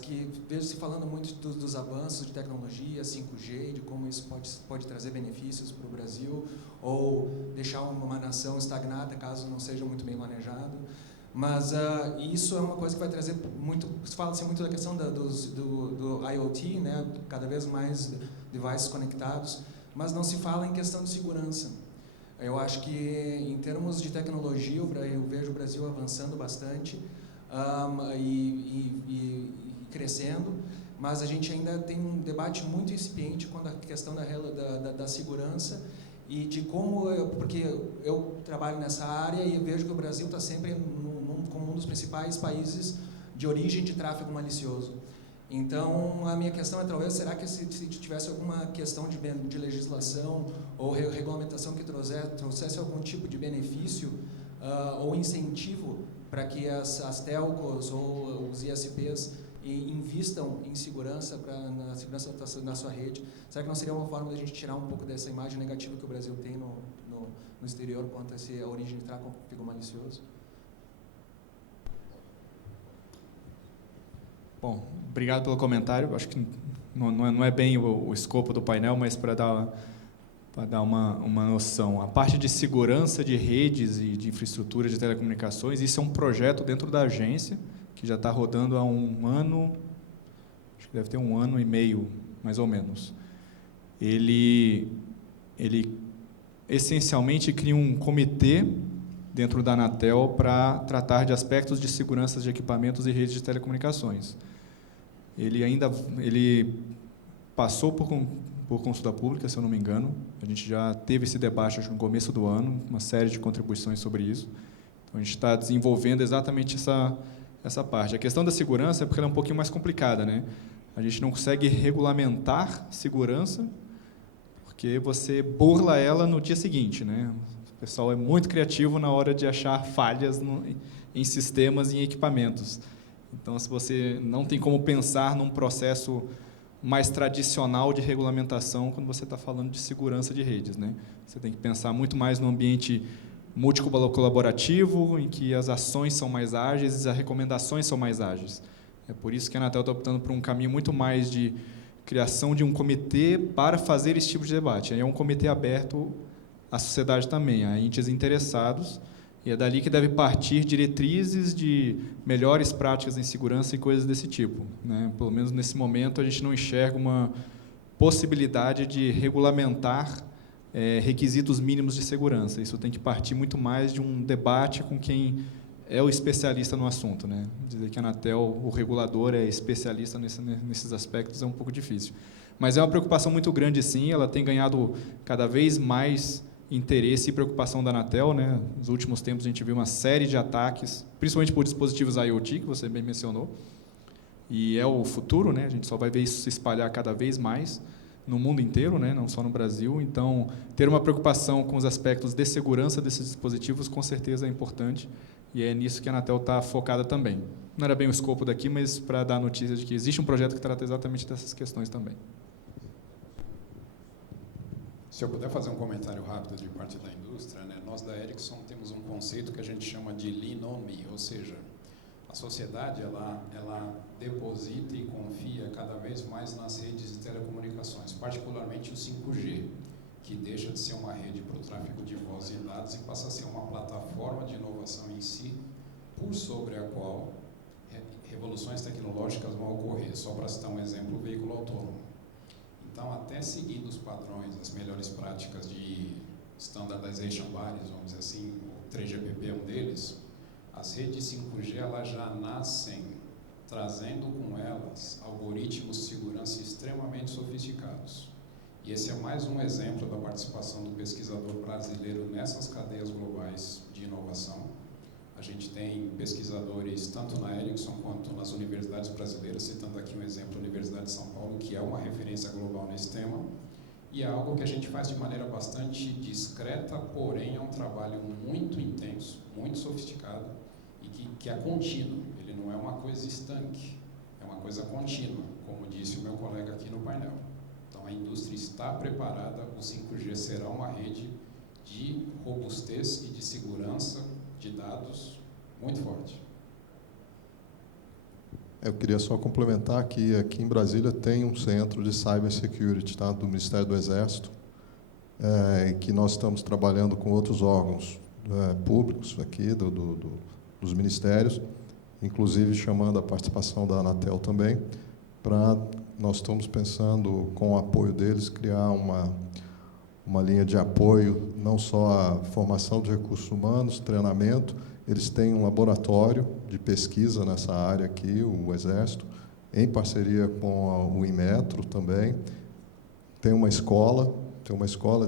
Que vejo-se falando muito dos avanços de tecnologia, 5G, de como isso pode trazer benefícios para o Brasil, ou deixar uma nação estagnada, caso não seja muito bem planejado. Mas isso é uma coisa que vai trazer muito... Fala-se muito da questão do IoT, né? Cada vez mais devices conectados, mas não se fala em questão de segurança. Eu acho que, em termos de tecnologia, eu vejo o Brasil avançando bastante e crescendo, mas a gente ainda tem um debate muito incipiente quanto à questão da segurança e de como... Porque eu trabalho nessa área e eu vejo que o Brasil está sempre como um dos principais países de origem de tráfego malicioso. Então, a minha questão é, talvez, será que se tivesse alguma questão de legislação ou regulamentação que trouxesse algum tipo de benefício ou incentivo para que as telcos ou os ISPs invistam em segurança, na segurança da sua rede? Será que não seria uma forma de a gente tirar um pouco dessa imagem negativa que o Brasil tem no exterior quanto a origem de tráfego malicioso? Bom, obrigado pelo comentário. Acho que não é bem o escopo do painel, mas para dar uma noção. A parte de segurança de redes e de infraestrutura de telecomunicações, isso é um projeto dentro da agência, que já está rodando há um ano, acho que deve ter 1 ano e meio, mais ou menos. Ele essencialmente cria um comitê dentro da Anatel para tratar de aspectos de segurança de equipamentos e redes de telecomunicações. Ele passou por consulta pública, se eu não me engano. A gente já teve esse debate acho, no começo do ano, uma série de contribuições sobre isso. Então, a gente está desenvolvendo exatamente essa parte. A questão da segurança é porque ela é um pouquinho mais complicada, né? A gente não consegue regulamentar segurança porque você burla ela no dia seguinte, né? O pessoal é muito criativo na hora de achar falhas em sistemas e em equipamentos. Então, se você não tem como pensar num processo mais tradicional de regulamentação quando você está falando de segurança de redes, né? Você tem que pensar muito mais no ambiente multicolaborativo, em que as ações são mais ágeis e as recomendações são mais ágeis. É por isso que a Anatel está optando por um caminho muito mais de criação de um comitê para fazer esse tipo de debate. Aí é um comitê aberto à sociedade também, a entes interessados, e é dali que deve partir diretrizes de melhores práticas em segurança e coisas desse tipo, né? Pelo menos nesse momento a gente não enxerga uma possibilidade de regulamentar requisitos mínimos de segurança. Isso tem que partir muito mais de um debate com quem é o especialista no assunto, né? Dizer que a Anatel, o regulador, é especialista nesses aspectos é um pouco difícil. Mas é uma preocupação muito grande, sim. Ela tem ganhado cada vez mais interesse e preocupação da Anatel, né? Nos últimos tempos a gente viu uma série de ataques, principalmente por dispositivos IoT, que você bem mencionou, e é o futuro, né? A gente só vai ver isso se espalhar cada vez mais no mundo inteiro, né? Não só no Brasil. Então, ter uma preocupação com os aspectos de segurança desses dispositivos, com certeza é importante, e é nisso que a Anatel está focada também. Não era bem o escopo daqui, mas para dar a notícia de que existe um projeto que trata exatamente dessas questões também. Se eu puder fazer um comentário rápido de parte da indústria, né? Nós da Ericsson temos um conceito que a gente chama de Lean on Me, ou seja, a sociedade ela deposita e confia cada vez mais nas redes de telecomunicações, particularmente o 5G, que deixa de ser uma rede para o tráfego de voz e dados e passa a ser uma plataforma de inovação em si, por sobre a qual revoluções tecnológicas vão ocorrer. Só para citar um exemplo, o veículo autônomo. Então, até seguindo os padrões, as melhores práticas de standardization bodies, vamos dizer assim, o 3GPP é um deles, as redes 5G elas já nascem trazendo com elas algoritmos de segurança extremamente sofisticados. E esse é mais um exemplo da participação do pesquisador brasileiro nessas cadeias globais de inovação. A gente tem pesquisadores tanto na Ericsson quanto nas universidades brasileiras, citando aqui um exemplo, a Universidade de São Paulo, que é uma referência global nesse tema, e é algo que a gente faz de maneira bastante discreta, porém é um trabalho muito intenso, muito sofisticado, e que é contínuo, ele não é uma coisa estanque, é uma coisa contínua, como disse o meu colega aqui no painel. Então a indústria está preparada, o 5G será uma rede de robustez e de segurança de dados muito forte. Eu queria só complementar que aqui em Brasília tem um centro de cybersecurity, tá, do Ministério do Exército, que nós estamos trabalhando com outros órgãos públicos aqui dos ministérios, inclusive chamando a participação da Anatel também, nós estamos pensando, com o apoio deles, criar uma linha de apoio, não só a formação de recursos humanos, treinamento. Eles têm um laboratório de pesquisa nessa área aqui, o Exército, em parceria com o Inmetro também. Tem uma escola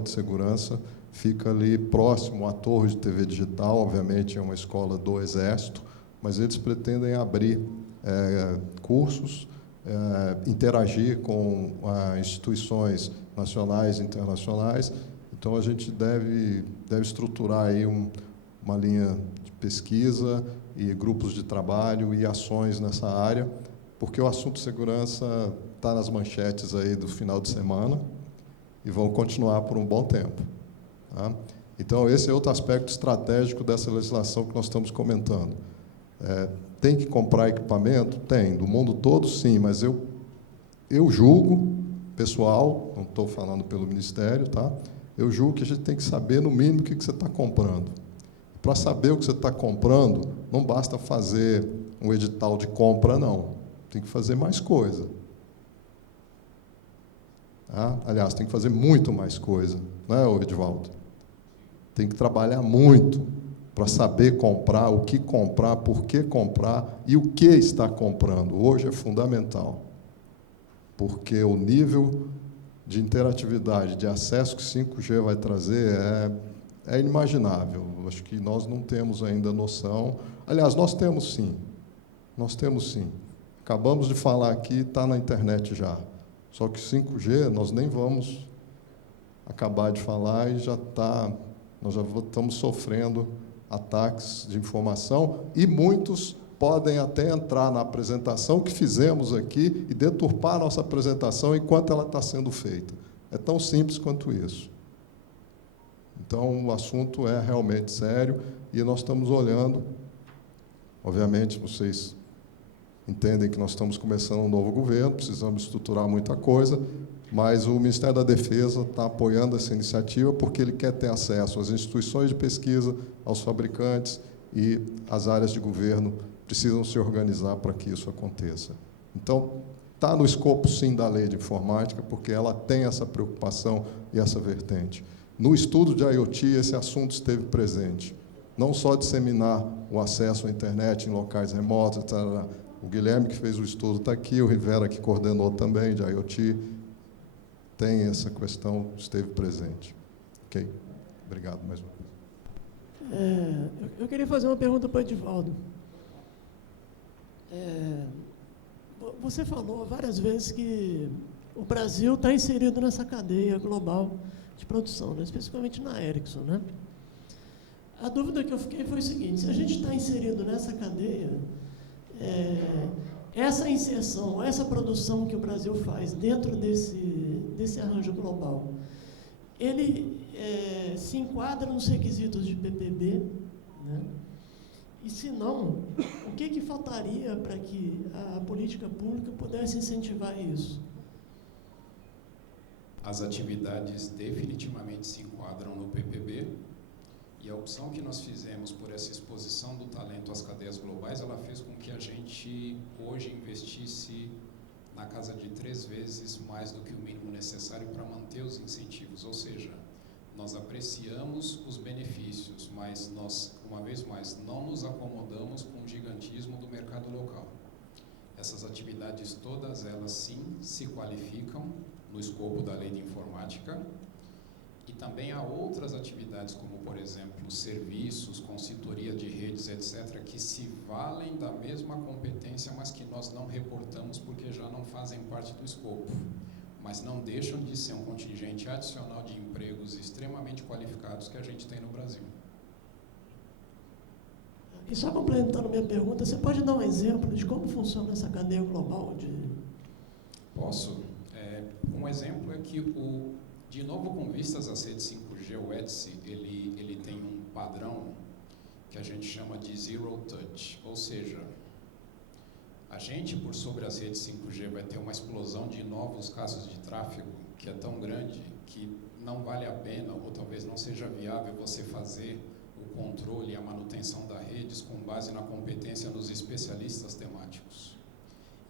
de segurança, fica ali próximo à torre de TV digital, obviamente é uma escola do Exército, mas eles pretendem abrir cursos, interagir com instituições nacionais e internacionais. Então, a gente deve estruturar aí uma linha de pesquisa e grupos de trabalho e ações nessa área, porque o assunto segurança está nas manchetes aí do final de semana e vão continuar por um bom tempo. Tá? Então, esse é outro aspecto estratégico dessa legislação que nós estamos comentando. Tem que comprar equipamento? Tem. Do mundo todo, sim, mas eu julgo, pessoal, não estou falando pelo Ministério, tá? Eu julgo que a gente tem que saber, no mínimo, o que você está comprando. Para saber o que você está comprando, não basta fazer um edital de compra, não. Tem que fazer mais coisa. Tá? Aliás, tem que fazer muito mais coisa, não é, Edivaldo? Tem que trabalhar muito para saber comprar, o que comprar, por que comprar e o que está comprando. Hoje é fundamental, porque o nível de interatividade, de acesso que 5G vai trazer é inimaginável. Acho que nós não temos ainda noção. Aliás, nós temos sim. Nós temos sim. Acabamos de falar aqui, está na internet já. Só que 5G, nós nem vamos acabar de falar e nós já estamos sofrendo ataques de informação e muitos podem até entrar na apresentação que fizemos aqui e deturpar a nossa apresentação enquanto ela está sendo feita. É tão simples quanto isso. Então, o assunto é realmente sério e nós estamos olhando, obviamente, vocês entendem que nós estamos começando um novo governo, precisamos estruturar muita coisa, mas o Ministério da Defesa está apoiando essa iniciativa porque ele quer ter acesso às instituições de pesquisa, aos fabricantes e as áreas de governo precisam se organizar para que isso aconteça. Então, está no escopo, sim, da lei de informática, porque ela tem essa preocupação e essa vertente. No estudo de IoT, esse assunto esteve presente. Não só disseminar o acesso à internet em locais remotos, etc. O Guilherme, que fez o estudo, está aqui, o Rivera, que coordenou também de IoT, tem essa questão, esteve presente. Ok? Obrigado mais uma vez. Eu queria fazer uma pergunta para o Edivaldo. Você falou várias vezes que o Brasil está inserido nessa cadeia global de produção, né? Especificamente na Ericsson, né? A dúvida que eu fiquei foi o seguinte: se a gente está inserido nessa cadeia, essa inserção, essa produção que o Brasil faz dentro desse arranjo global, ele se enquadra nos requisitos de PPB, né? E, se não, o que faltaria para que a política pública pudesse incentivar isso? As atividades definitivamente se enquadram no PPB, e a opção que nós fizemos por essa exposição do talento às cadeias globais, ela fez com que a gente hoje investisse na casa de 3 vezes mais do que o mínimo necessário para manter os incentivos, ou seja, nós apreciamos os benefícios, mas nós, uma vez mais, não nos acomodamos com o gigantismo do mercado local. Essas atividades, todas elas, sim, se qualificam no escopo da lei de informática, e também há outras atividades, como, por exemplo, serviços, consultoria de redes, etc., que se valem da mesma competência, mas que nós não reportamos porque já não fazem parte do escopo, mas não deixam de ser um contingente adicional de empregos extremamente qualificados que a gente tem no Brasil. E só complementando minha pergunta, você pode dar um exemplo de como funciona essa cadeia global de... Posso? Um exemplo é que, de novo, com vistas às redes 5G, o ETSI, ele tem um padrão que a gente chama de Zero Touch, ou seja, a gente, por sobre as redes 5G, vai ter uma explosão de novos casos de tráfego que é tão grande que não vale a pena, ou talvez não seja viável você fazer o controle e a manutenção das redes com base na competência dos especialistas temáticos.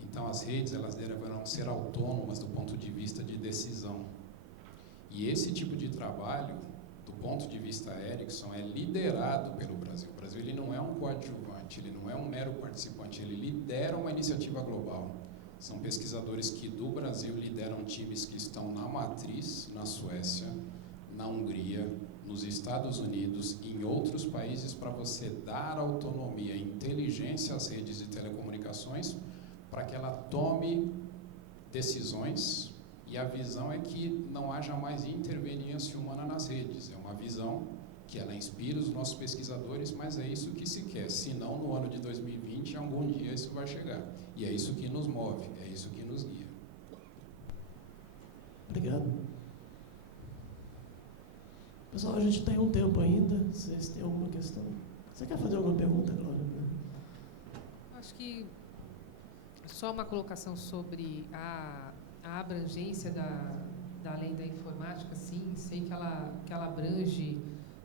Então, as redes, elas deverão ser autônomas do ponto de vista de decisão. E esse tipo de trabalho, do ponto de vista Ericsson, é liderado pelo Brasil. O Brasil, ele não é um coadjuvante, ele não é um mero participante, ele lidera uma iniciativa global. São pesquisadores que, do Brasil, lideram times que estão na matriz, na Suécia, na Hungria, nos Estados Unidos e em outros países, para você dar autonomia e inteligência às redes de telecomunicações, para que ela tome decisões, e a visão é que não haja mais interveniência humana nas redes. É uma visão que ela inspira os nossos pesquisadores, mas é isso que se quer. Se não, no ano de 2020, algum dia isso vai chegar. E é isso que nos move, é isso que nos guia. Obrigado. Pessoal, a gente tem um tempo ainda. Vocês têm alguma questão? Você quer fazer alguma pergunta, Cláudia? Acho que só uma colocação sobre a abrangência da lei da informática, sim, sei que ela abrange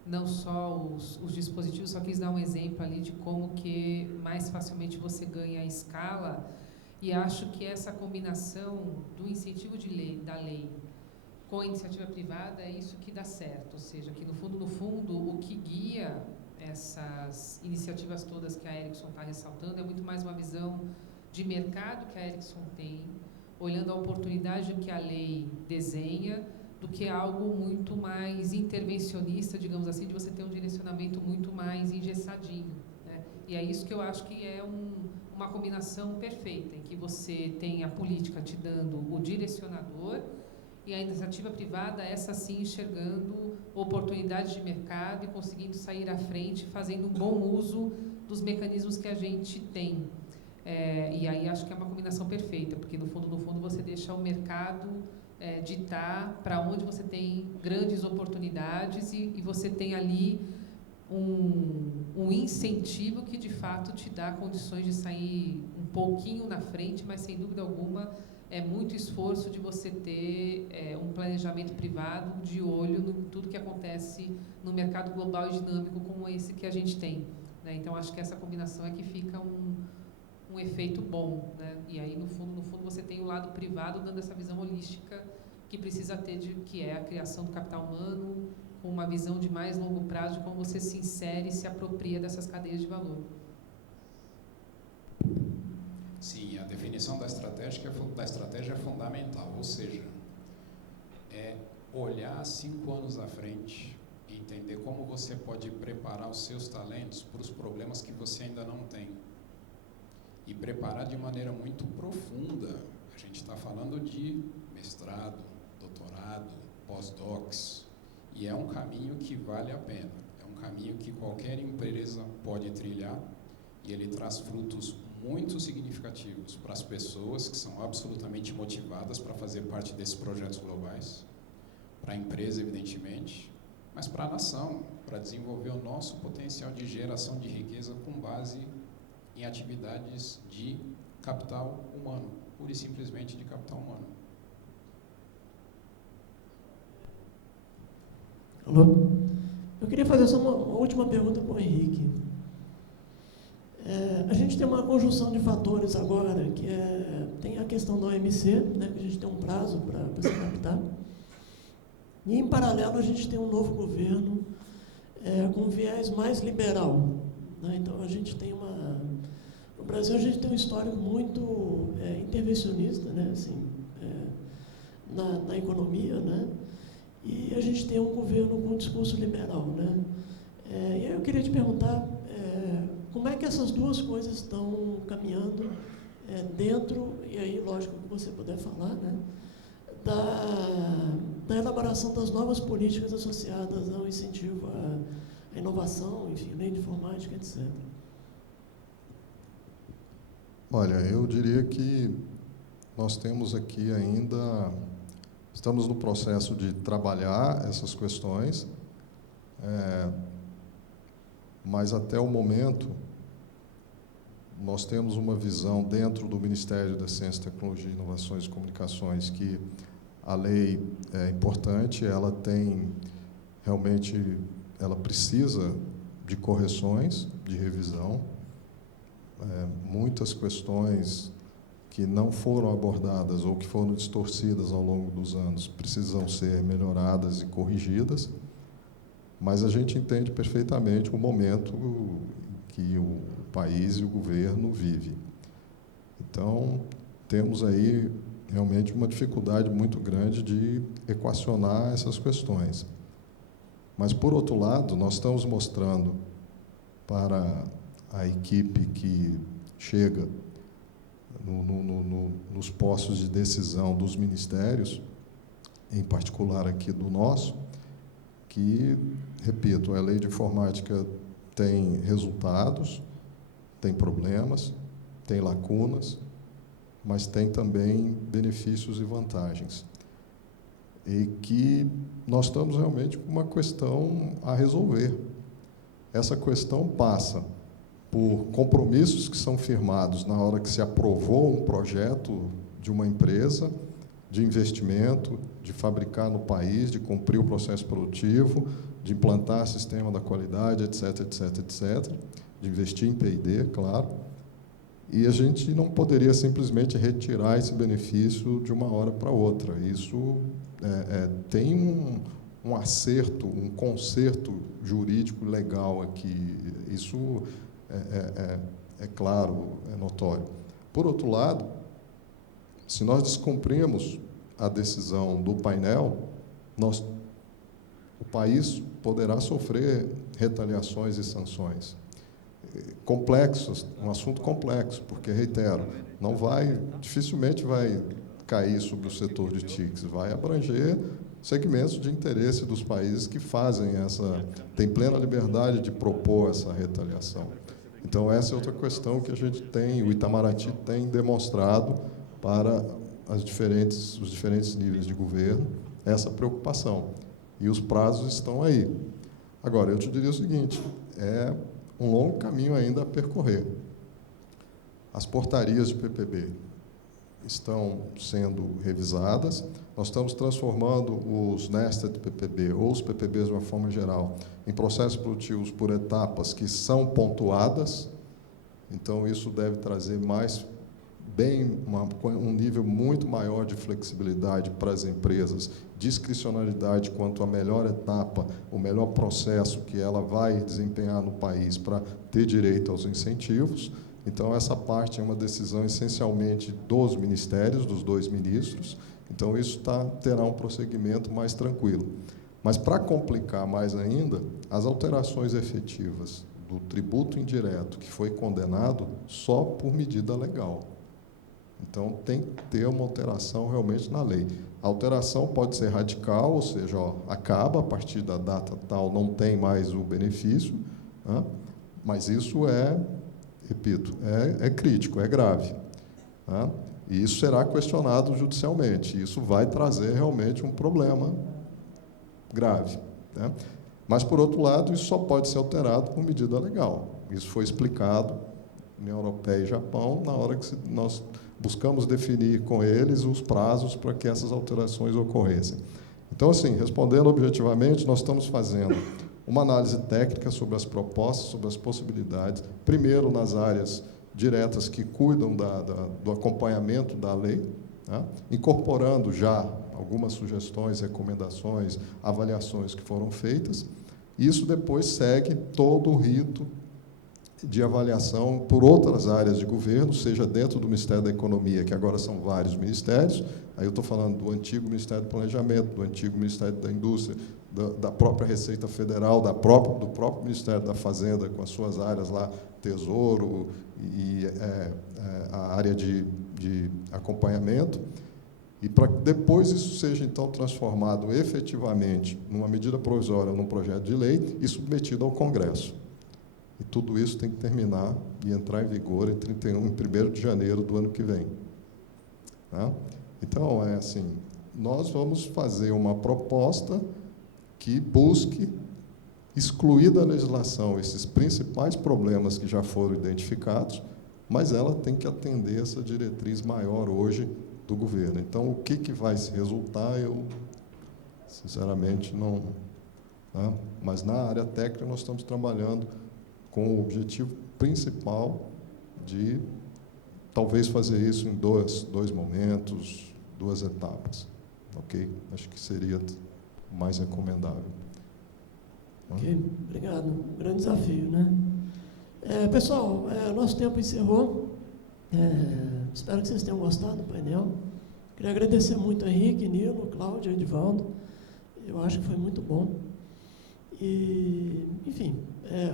não só os dispositivos, só quis dar um exemplo ali de como que mais facilmente você ganha a escala, e acho que essa combinação do incentivo da lei com a iniciativa privada é isso que dá certo, ou seja, que no fundo, o que guia essas iniciativas todas que a Ericsson está ressaltando é muito mais uma visão de mercado que a Ericsson tem, olhando a oportunidade que a lei desenha, do que algo muito mais intervencionista, digamos assim, de você ter um direcionamento muito mais engessadinho, né? E é isso que eu acho que é uma combinação perfeita, em que você tem a política te dando o direcionador e a iniciativa privada, essa sim, enxergando oportunidades de mercado e conseguindo sair à frente, fazendo um bom uso dos mecanismos que a gente tem. E aí acho que é uma combinação perfeita, porque no fundo você deixa o mercado ditar para onde você tem grandes oportunidades e você tem ali um incentivo que de fato te dá condições de sair um pouquinho na frente, mas sem dúvida alguma é muito esforço de você ter um planejamento privado de olho no tudo que acontece no mercado global e dinâmico como esse que a gente tem, né? Então acho que essa combinação é que fica um efeito bom, né? E aí no fundo você tem o lado privado dando essa visão holística que precisa ter, que é a criação do capital humano, com uma visão de mais longo prazo de como você se insere e se apropria dessas cadeias de valor. Sim, a definição da estratégia é fundamental, ou seja, é olhar 5 anos à frente, entender como você pode preparar os seus talentos para os problemas que você ainda não tem. E preparar de maneira muito profunda. A gente está falando de mestrado, doutorado, pós-docs, e é um caminho que vale a pena. É um caminho que qualquer empresa pode trilhar, e ele traz frutos muito significativos para as pessoas que são absolutamente motivadas para fazer parte desses projetos globais, para a empresa, evidentemente, mas para a nação, para desenvolver o nosso potencial de geração de riqueza com base em atividades de capital humano, pura e simplesmente de capital humano. Alô? Eu queria fazer só uma última pergunta para o Henrique. A gente tem uma conjunção de fatores agora, que tem a questão da OMC, né, que a gente tem um prazo para se adaptar, e em paralelo a gente tem um novo governo com viés mais liberal, né? Então a gente tem no Brasil a gente tem um histórico muito intervencionista, né, assim, na economia, né? E a gente tem um governo com um discurso liberal, né? E aí eu queria te perguntar como é que essas duas coisas estão caminhando dentro, e aí, lógico, que você puder falar, né, da elaboração das novas políticas associadas ao incentivo à inovação, enfim, lei de informática, etc. Olha, eu diria que nós temos aqui ainda, estamos no processo de trabalhar essas questões, mas até o momento nós temos uma visão dentro do Ministério da Ciência, Tecnologia, Inovações e Comunicações que a lei é importante, ela tem realmente, ela precisa de correções, de revisão. Muitas questões que não foram abordadas ou que foram distorcidas ao longo dos anos precisam ser melhoradas e corrigidas, mas a gente entende perfeitamente o momento que o país e o governo vive. Então, temos aí realmente uma dificuldade muito grande de equacionar essas questões. Mas, por outro lado, nós estamos mostrando para a equipe que chega nos postos de decisão dos ministérios, em particular aqui do nosso, que, repito, a lei de informática tem resultados, tem problemas, tem lacunas, mas tem também benefícios e vantagens. E que nós estamos realmente com uma questão a resolver. Essa questão passa por compromissos que são firmados na hora que se aprovou um projeto de uma empresa, de investimento, de fabricar no país, de cumprir o processo produtivo, de implantar sistema da qualidade, etc., etc., etc., de investir em P&D, claro. E a gente não poderia simplesmente retirar esse benefício de uma hora para outra. Isso tem um acerto, um conserto jurídico legal aqui. Isso é claro, é notório. Por outro lado, se nós descumprirmos a decisão do painel, o país poderá sofrer retaliações e sanções. Complexos, um assunto complexo, porque, reitero, dificilmente vai cair sobre o setor de TICs, vai abranger segmentos de interesse dos países que têm plena liberdade de propor essa retaliação. Então, essa é outra questão que o Itamaraty tem demonstrado para os diferentes níveis de governo, essa preocupação. E os prazos estão aí. Agora, eu te diria o seguinte, é um longo caminho ainda a percorrer. As portarias de PPB estão sendo revisadas, nós estamos transformando os nested PPB, ou os PPBs de uma forma geral, em processos produtivos por etapas que são pontuadas, então isso deve trazer um nível muito maior de flexibilidade para as empresas, discricionalidade quanto à melhor etapa, o melhor processo que ela vai desempenhar no país para ter direito aos incentivos. Então, essa parte é uma decisão essencialmente dos ministérios, dos 2 ministros, então isso terá um prosseguimento mais tranquilo. Mas, para complicar mais ainda, as alterações efetivas do tributo indireto, que foi condenado só por medida legal. Então, tem que ter uma alteração realmente na lei. A alteração pode ser radical, ou seja, acaba, a partir da data tal, não tem mais o benefício, né? Mas isso repito, é crítico, é grave, né? E isso será questionado judicialmente. Isso vai trazer realmente um problema grave, né? Mas, por outro lado, isso só pode ser alterado por medida legal. Isso foi explicado na União Europeia e Japão, na hora que nós buscamos definir com eles os prazos para que essas alterações ocorressem. Então, assim, respondendo objetivamente, nós estamos fazendo uma análise técnica sobre as propostas, sobre as possibilidades, primeiro nas áreas diretas que cuidam do acompanhamento da lei, né? Incorporando já algumas sugestões, recomendações, avaliações que foram feitas. Isso depois segue todo o rito de avaliação por outras áreas de governo, seja dentro do Ministério da Economia, que agora são vários ministérios, aí eu estou falando do antigo Ministério do Planejamento, do antigo Ministério da Indústria, da própria Receita Federal, do próprio Ministério da Fazenda, com as suas áreas lá, Tesouro e a área de acompanhamento, e para que depois isso seja, então, transformado efetivamente numa medida provisória, num projeto de lei e submetido ao Congresso. E tudo isso tem que terminar e entrar em vigor em 1º de janeiro do ano que vem. Tá? Então, nós vamos fazer uma proposta que busque excluir da legislação esses principais problemas que já foram identificados, mas ela tem que atender essa diretriz maior hoje do governo. Então, o que vai se resultar, eu, sinceramente, não... Tá? Mas, na área técnica, nós estamos trabalhando com o objetivo principal de, talvez, fazer isso em dois momentos, 2 etapas. Ok? Acho que seria o mais recomendável. Ok, obrigado. Um grande desafio, né? Pessoal, nosso tempo encerrou. Espero que vocês tenham gostado do painel. Queria agradecer muito a Henrique, Nilo, Cláudio e Edivaldo. Eu acho que foi muito bom. E, enfim,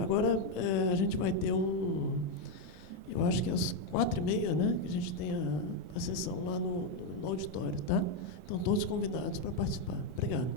agora a gente vai ter eu acho que às 4h30, né, que a gente tem a sessão lá no auditório, tá? Então, todos convidados para participar. Obrigado.